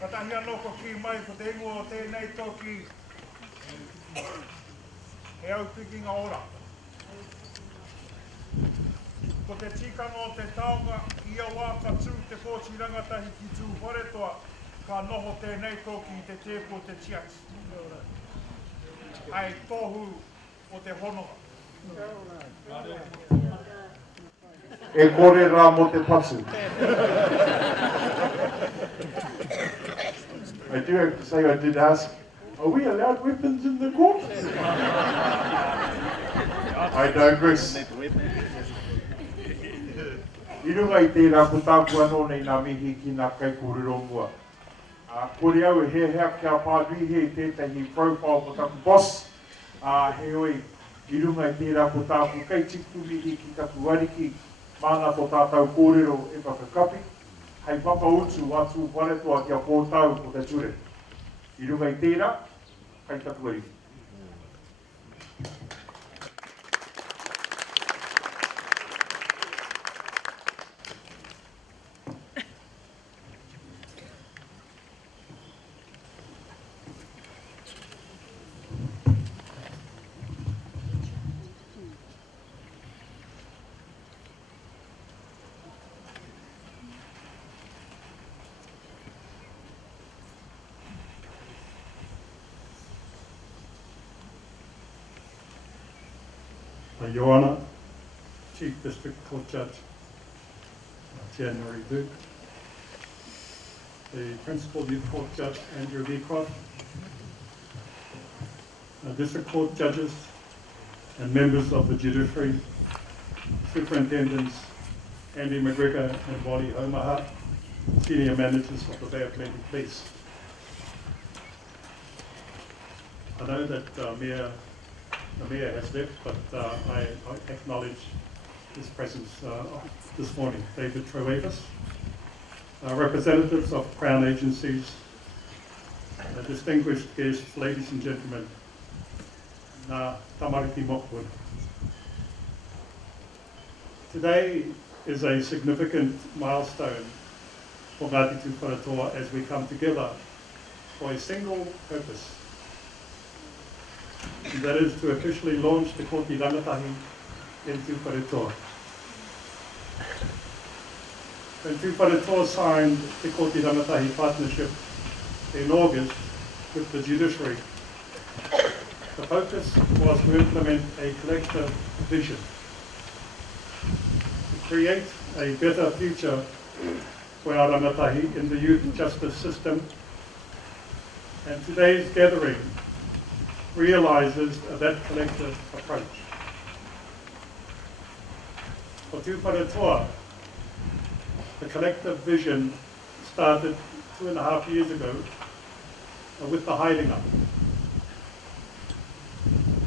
Katahi anō ko ki mai ko te ingoa o tēnei toki he au pikinga ora. Ko te tikanga o te taonga ia wā ka tū te kōti rangatahi ki tū horetoa ka noho tēnei toki i te tēpo te tiats. Ai tohu o te hononga. E kore rā mo te patu. I do have to say I did ask, are we allowed weapons in the court? I digress. I runga i tērā putāku anō nei ngā mihi ki ngā kai kōrero mua. Kore au e he hea kia pādui he tētahi profile putāku boss. He oi, i runga i tērā putāku kai tiku mihi ki taku ariki mana tō tātou kōrero e whakakapi. Hei whakautu atu waretoa kia pōtau ko te ture. I runga i tērā, kai taku ariki. Your Honour, Chief District Court Judge January Duke, the Principal Youth Court Judge Andrew Beecroft, District Court Judges and members of the Judiciary, Superintendents Andy McGregor and Wally Omaha, Senior Managers of the Bay of Plenty Police. I know that the Mayor has left, but I acknowledge his presence this morning. David Troevis, representatives of Crown agencies, distinguished guests, ladies and gentlemen, Ngā Tamariki Mokwe. Today is a significant milestone for Ngāti Tūwharetoa as we come together for a single purpose, and that is to officially launch the Kōti Rangatahi in Tūwharetoa. When Tūwharetoa signed the Kōti Rangatahi partnership in August with the Judiciary, the focus was to implement a collective vision to create a better future for our rangatahi in the youth justice system, and today's gathering realizes that collective approach. For Tūwharetoa, the collective vision started 2.5 years ago with the Haerenga.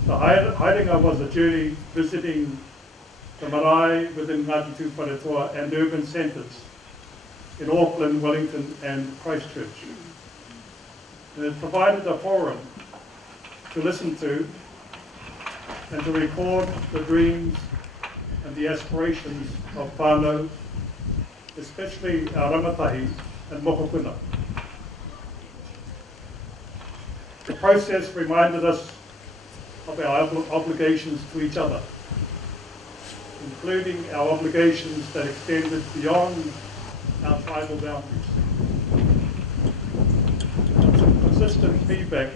The Haerenga was a journey visiting the marae within Ngāti Tūwharetoa and urban centres in Auckland, Wellington and Christchurch. And it provided a forum to listen to and to record the dreams and the aspirations of whānau, especially our rangatahi and mokopuna. The process reminded us of our obligations to each other, including our obligations that extended beyond our tribal boundaries. Some consistent feedback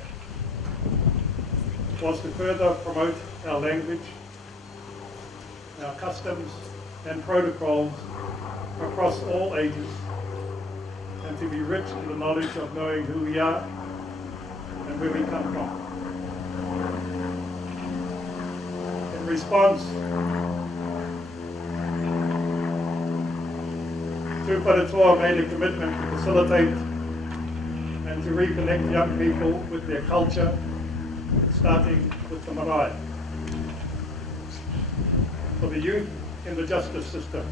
was to further promote our language, our customs and protocols across all ages, and to be rich in the knowledge of knowing who we are and where we come from. In response, Tūwharetoa made a commitment to facilitate and to reconnect young people with their culture, starting with the marae. For the youth in the justice system,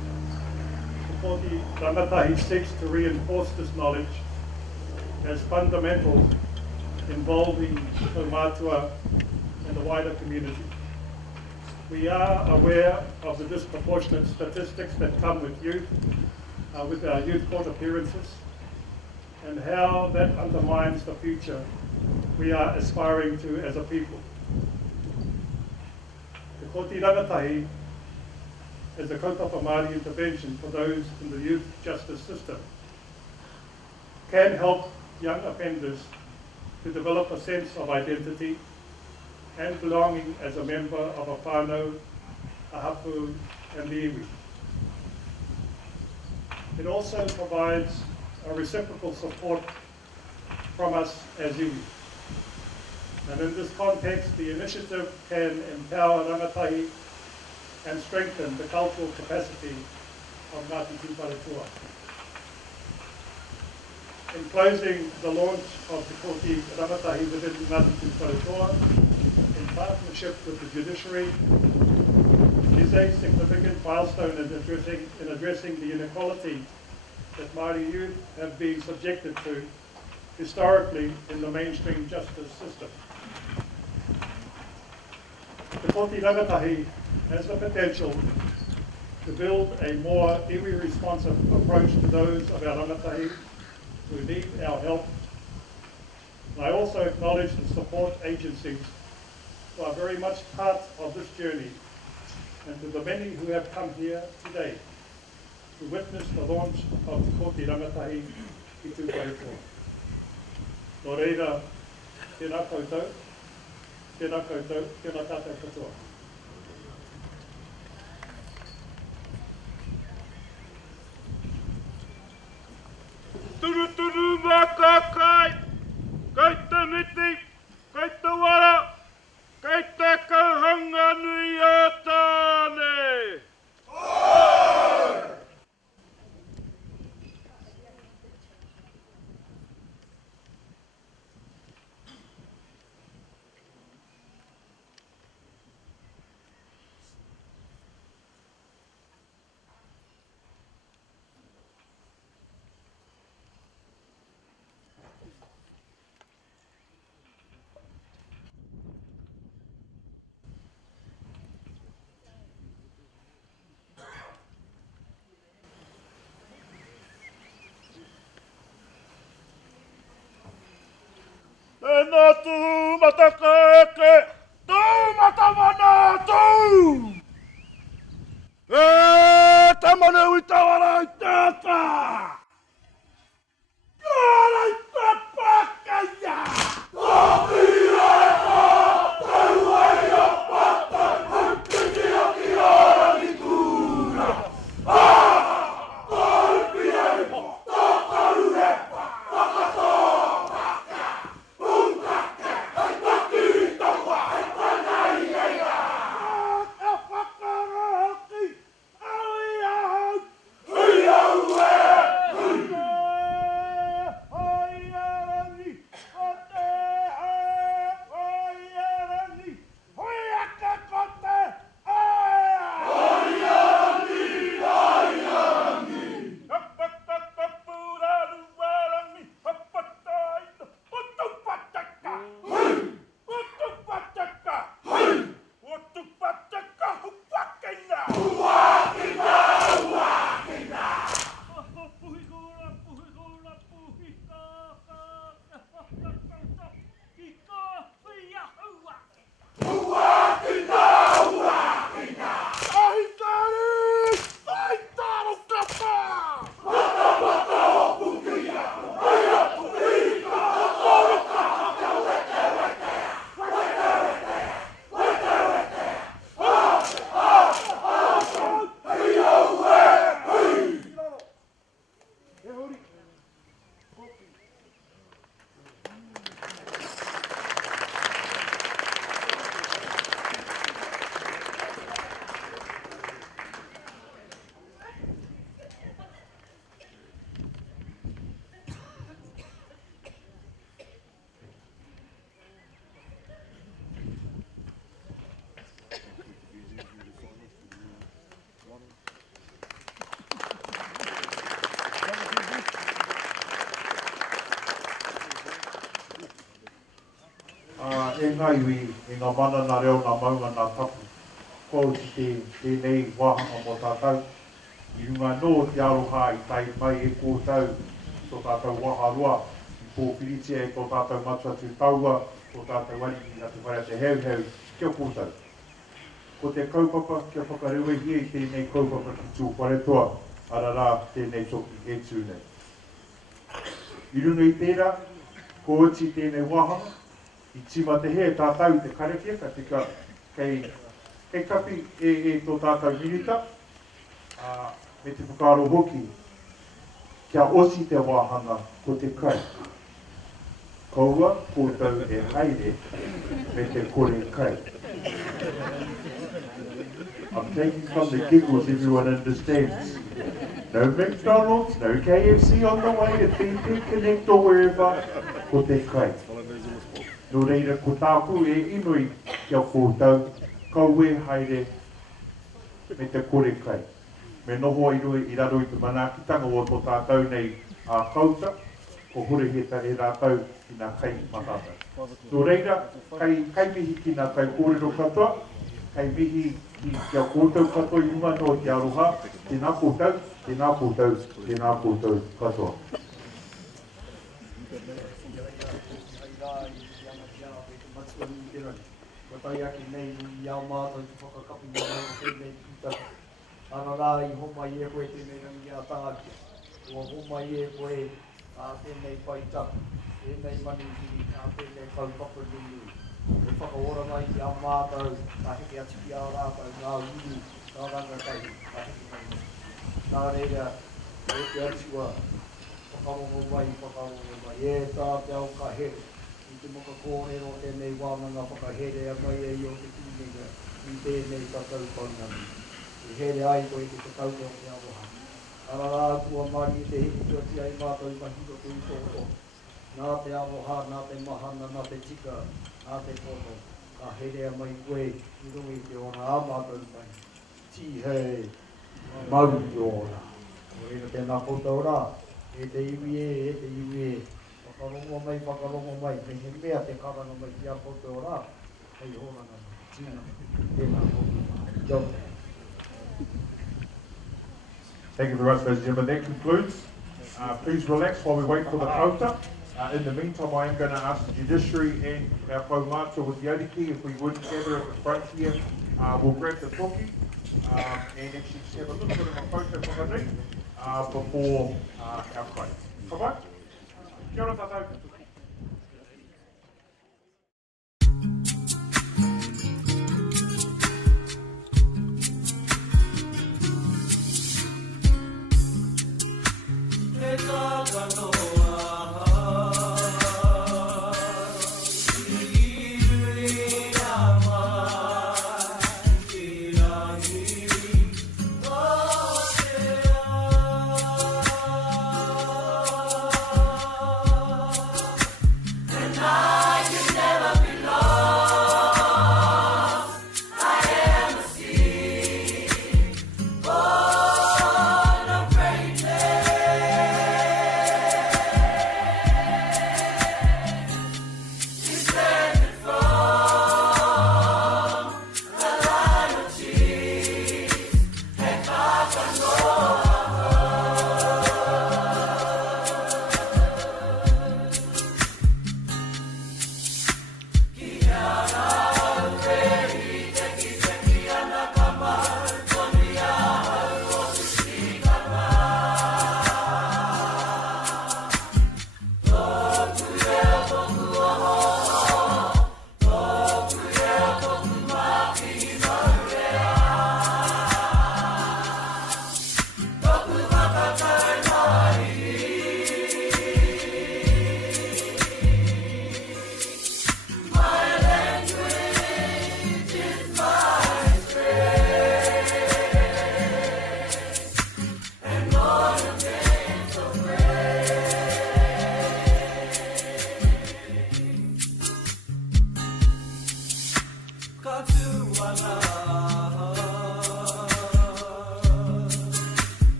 the Kōti Rangatahi seeks to reinforce this knowledge as fundamental, involving Taumātua and the wider community. We are aware of the disproportionate statistics that come with youth with our youth court appearances and how that undermines the future we are aspiring to as a people. The Koti Rangatahi is a kaupapa Māori intervention for those in the youth justice system, can help young offenders to develop a sense of identity and belonging as a member of a whānau, a hapu and the iwi. It also provides a reciprocal support from us as iwi. And in this context, the initiative can empower rangatahi and strengthen the cultural capacity of Ngāti Tūwharetoa. In closing, the launch of Te Koti Rangatahi within Ngāti Tūwharetoa, in partnership with the judiciary, is a significant milestone in addressing the inequality that Māori youth have been subjected to historically in the mainstream justice system. Te Koti Rangatahi has the potential to build a more iwi-responsive approach to those of our rangatahi who need our help. And I also acknowledge the support agencies who are very much part of this journey, and to the many who have come here today to witness the launch of Te Koti Rangatahi ki Tūwharetoa. Nō reira, tēnā koutou, tēnā koutou, tēnā tātou katoa. Turu turu maka kai, kai te miti, kai te wara, kai te kauhanga nui a tāne. Nā tū mataka eke, tū matamana tū! E tamana ui tawara i tētā! Kāra i te pākaya! Tōki reka, tau ai a pata, hukiki a ki ara ni kūra! Tōrupi e, tōkaru hepa, whakatoa! E ngā iwi, e ngā mana nā reo, ngā maunga nā tapu, ko te nei wāhanga mō tātou. I runga no te aroha I tai mai e kōtau tō tātou waharoa I pōwhiritia e tō tātou matua tu taua tō tātou wari I atu whare te heu kia kōtau. Ko te kaupapa kia whakarua hia I tēnei kaupapa ki tū wharetoa ara rā tēnei toki e tū nei. I runga I tērā, ko oti tēnei wahanga, I tima te he tātou te karekia, ka tika kei kapi e tō tātou minita, me te whakaro hoki, kia osi te wahanga ko te kai. Kaua, kōtau e haere, me te kore kai. I'm taking from the giggles everyone understands. No McDonald's, no KFC on the way, a BP Connect or wherever, ko te kai. Nō reira, ko tāku e inui kia kōtau, kau e haere me te kore kai. Me noho I rui I raro I te manakitanga o tō tātou nei a kauta, ko hore he ta e rātou I nā kai matata. Nō reira, kai mihi ki nā kai kōrero katoa, kai mihi ki kia kōtau katoa I runga no te aroha, tēnā kōtau, tēnā kōtau, tēnā kōtau katoa. Tai aki nei I au mātou te whakakapi nei o tēnei pūtaka. Ana rā I homa I e koe tēnei rangi a tākia. Ua homa I e koe a tēnei paitaka. Tēnei mani hiri a tēnei kaupapa nui. E whakaora mai I au mātou, ka heke atiki a rātou, ngā uru, ngā rangatahi, ka heke mai. Nā reira, e te atua, whakarongo mai, e tā te au ka here. I te moka kōrero tēnei wānanga whakahere a mai e I o te tūninga I tēnei tātou kaunami. I here ai koe te tautau te aroha. Ara rā kua mari te hiki tua tia I mātou mahiro tui tōro. Nā te aroha, nā te mahana, nā te tika, nā te kono. Ka here a mai koe I rungi te ora a mātou mai. Tihei, mau te ora. O reira tēnā koutou rā. E te iwi e te iwi e. Whakarongo mai, me he mea te karanga mai ki a koutou rā, hei horanga mai, tēnā koutou. Thank you very much, ladies and gentlemen. That concludes. Please relax while we wait for the kauta. In the meantime, I am going to ask the judiciary and our kaumātua with the Ariki, if we would gather at the front here, we'll grab the toki and actually just have a little bit of a photo for the before our kai. Alright? Kia ora tātou.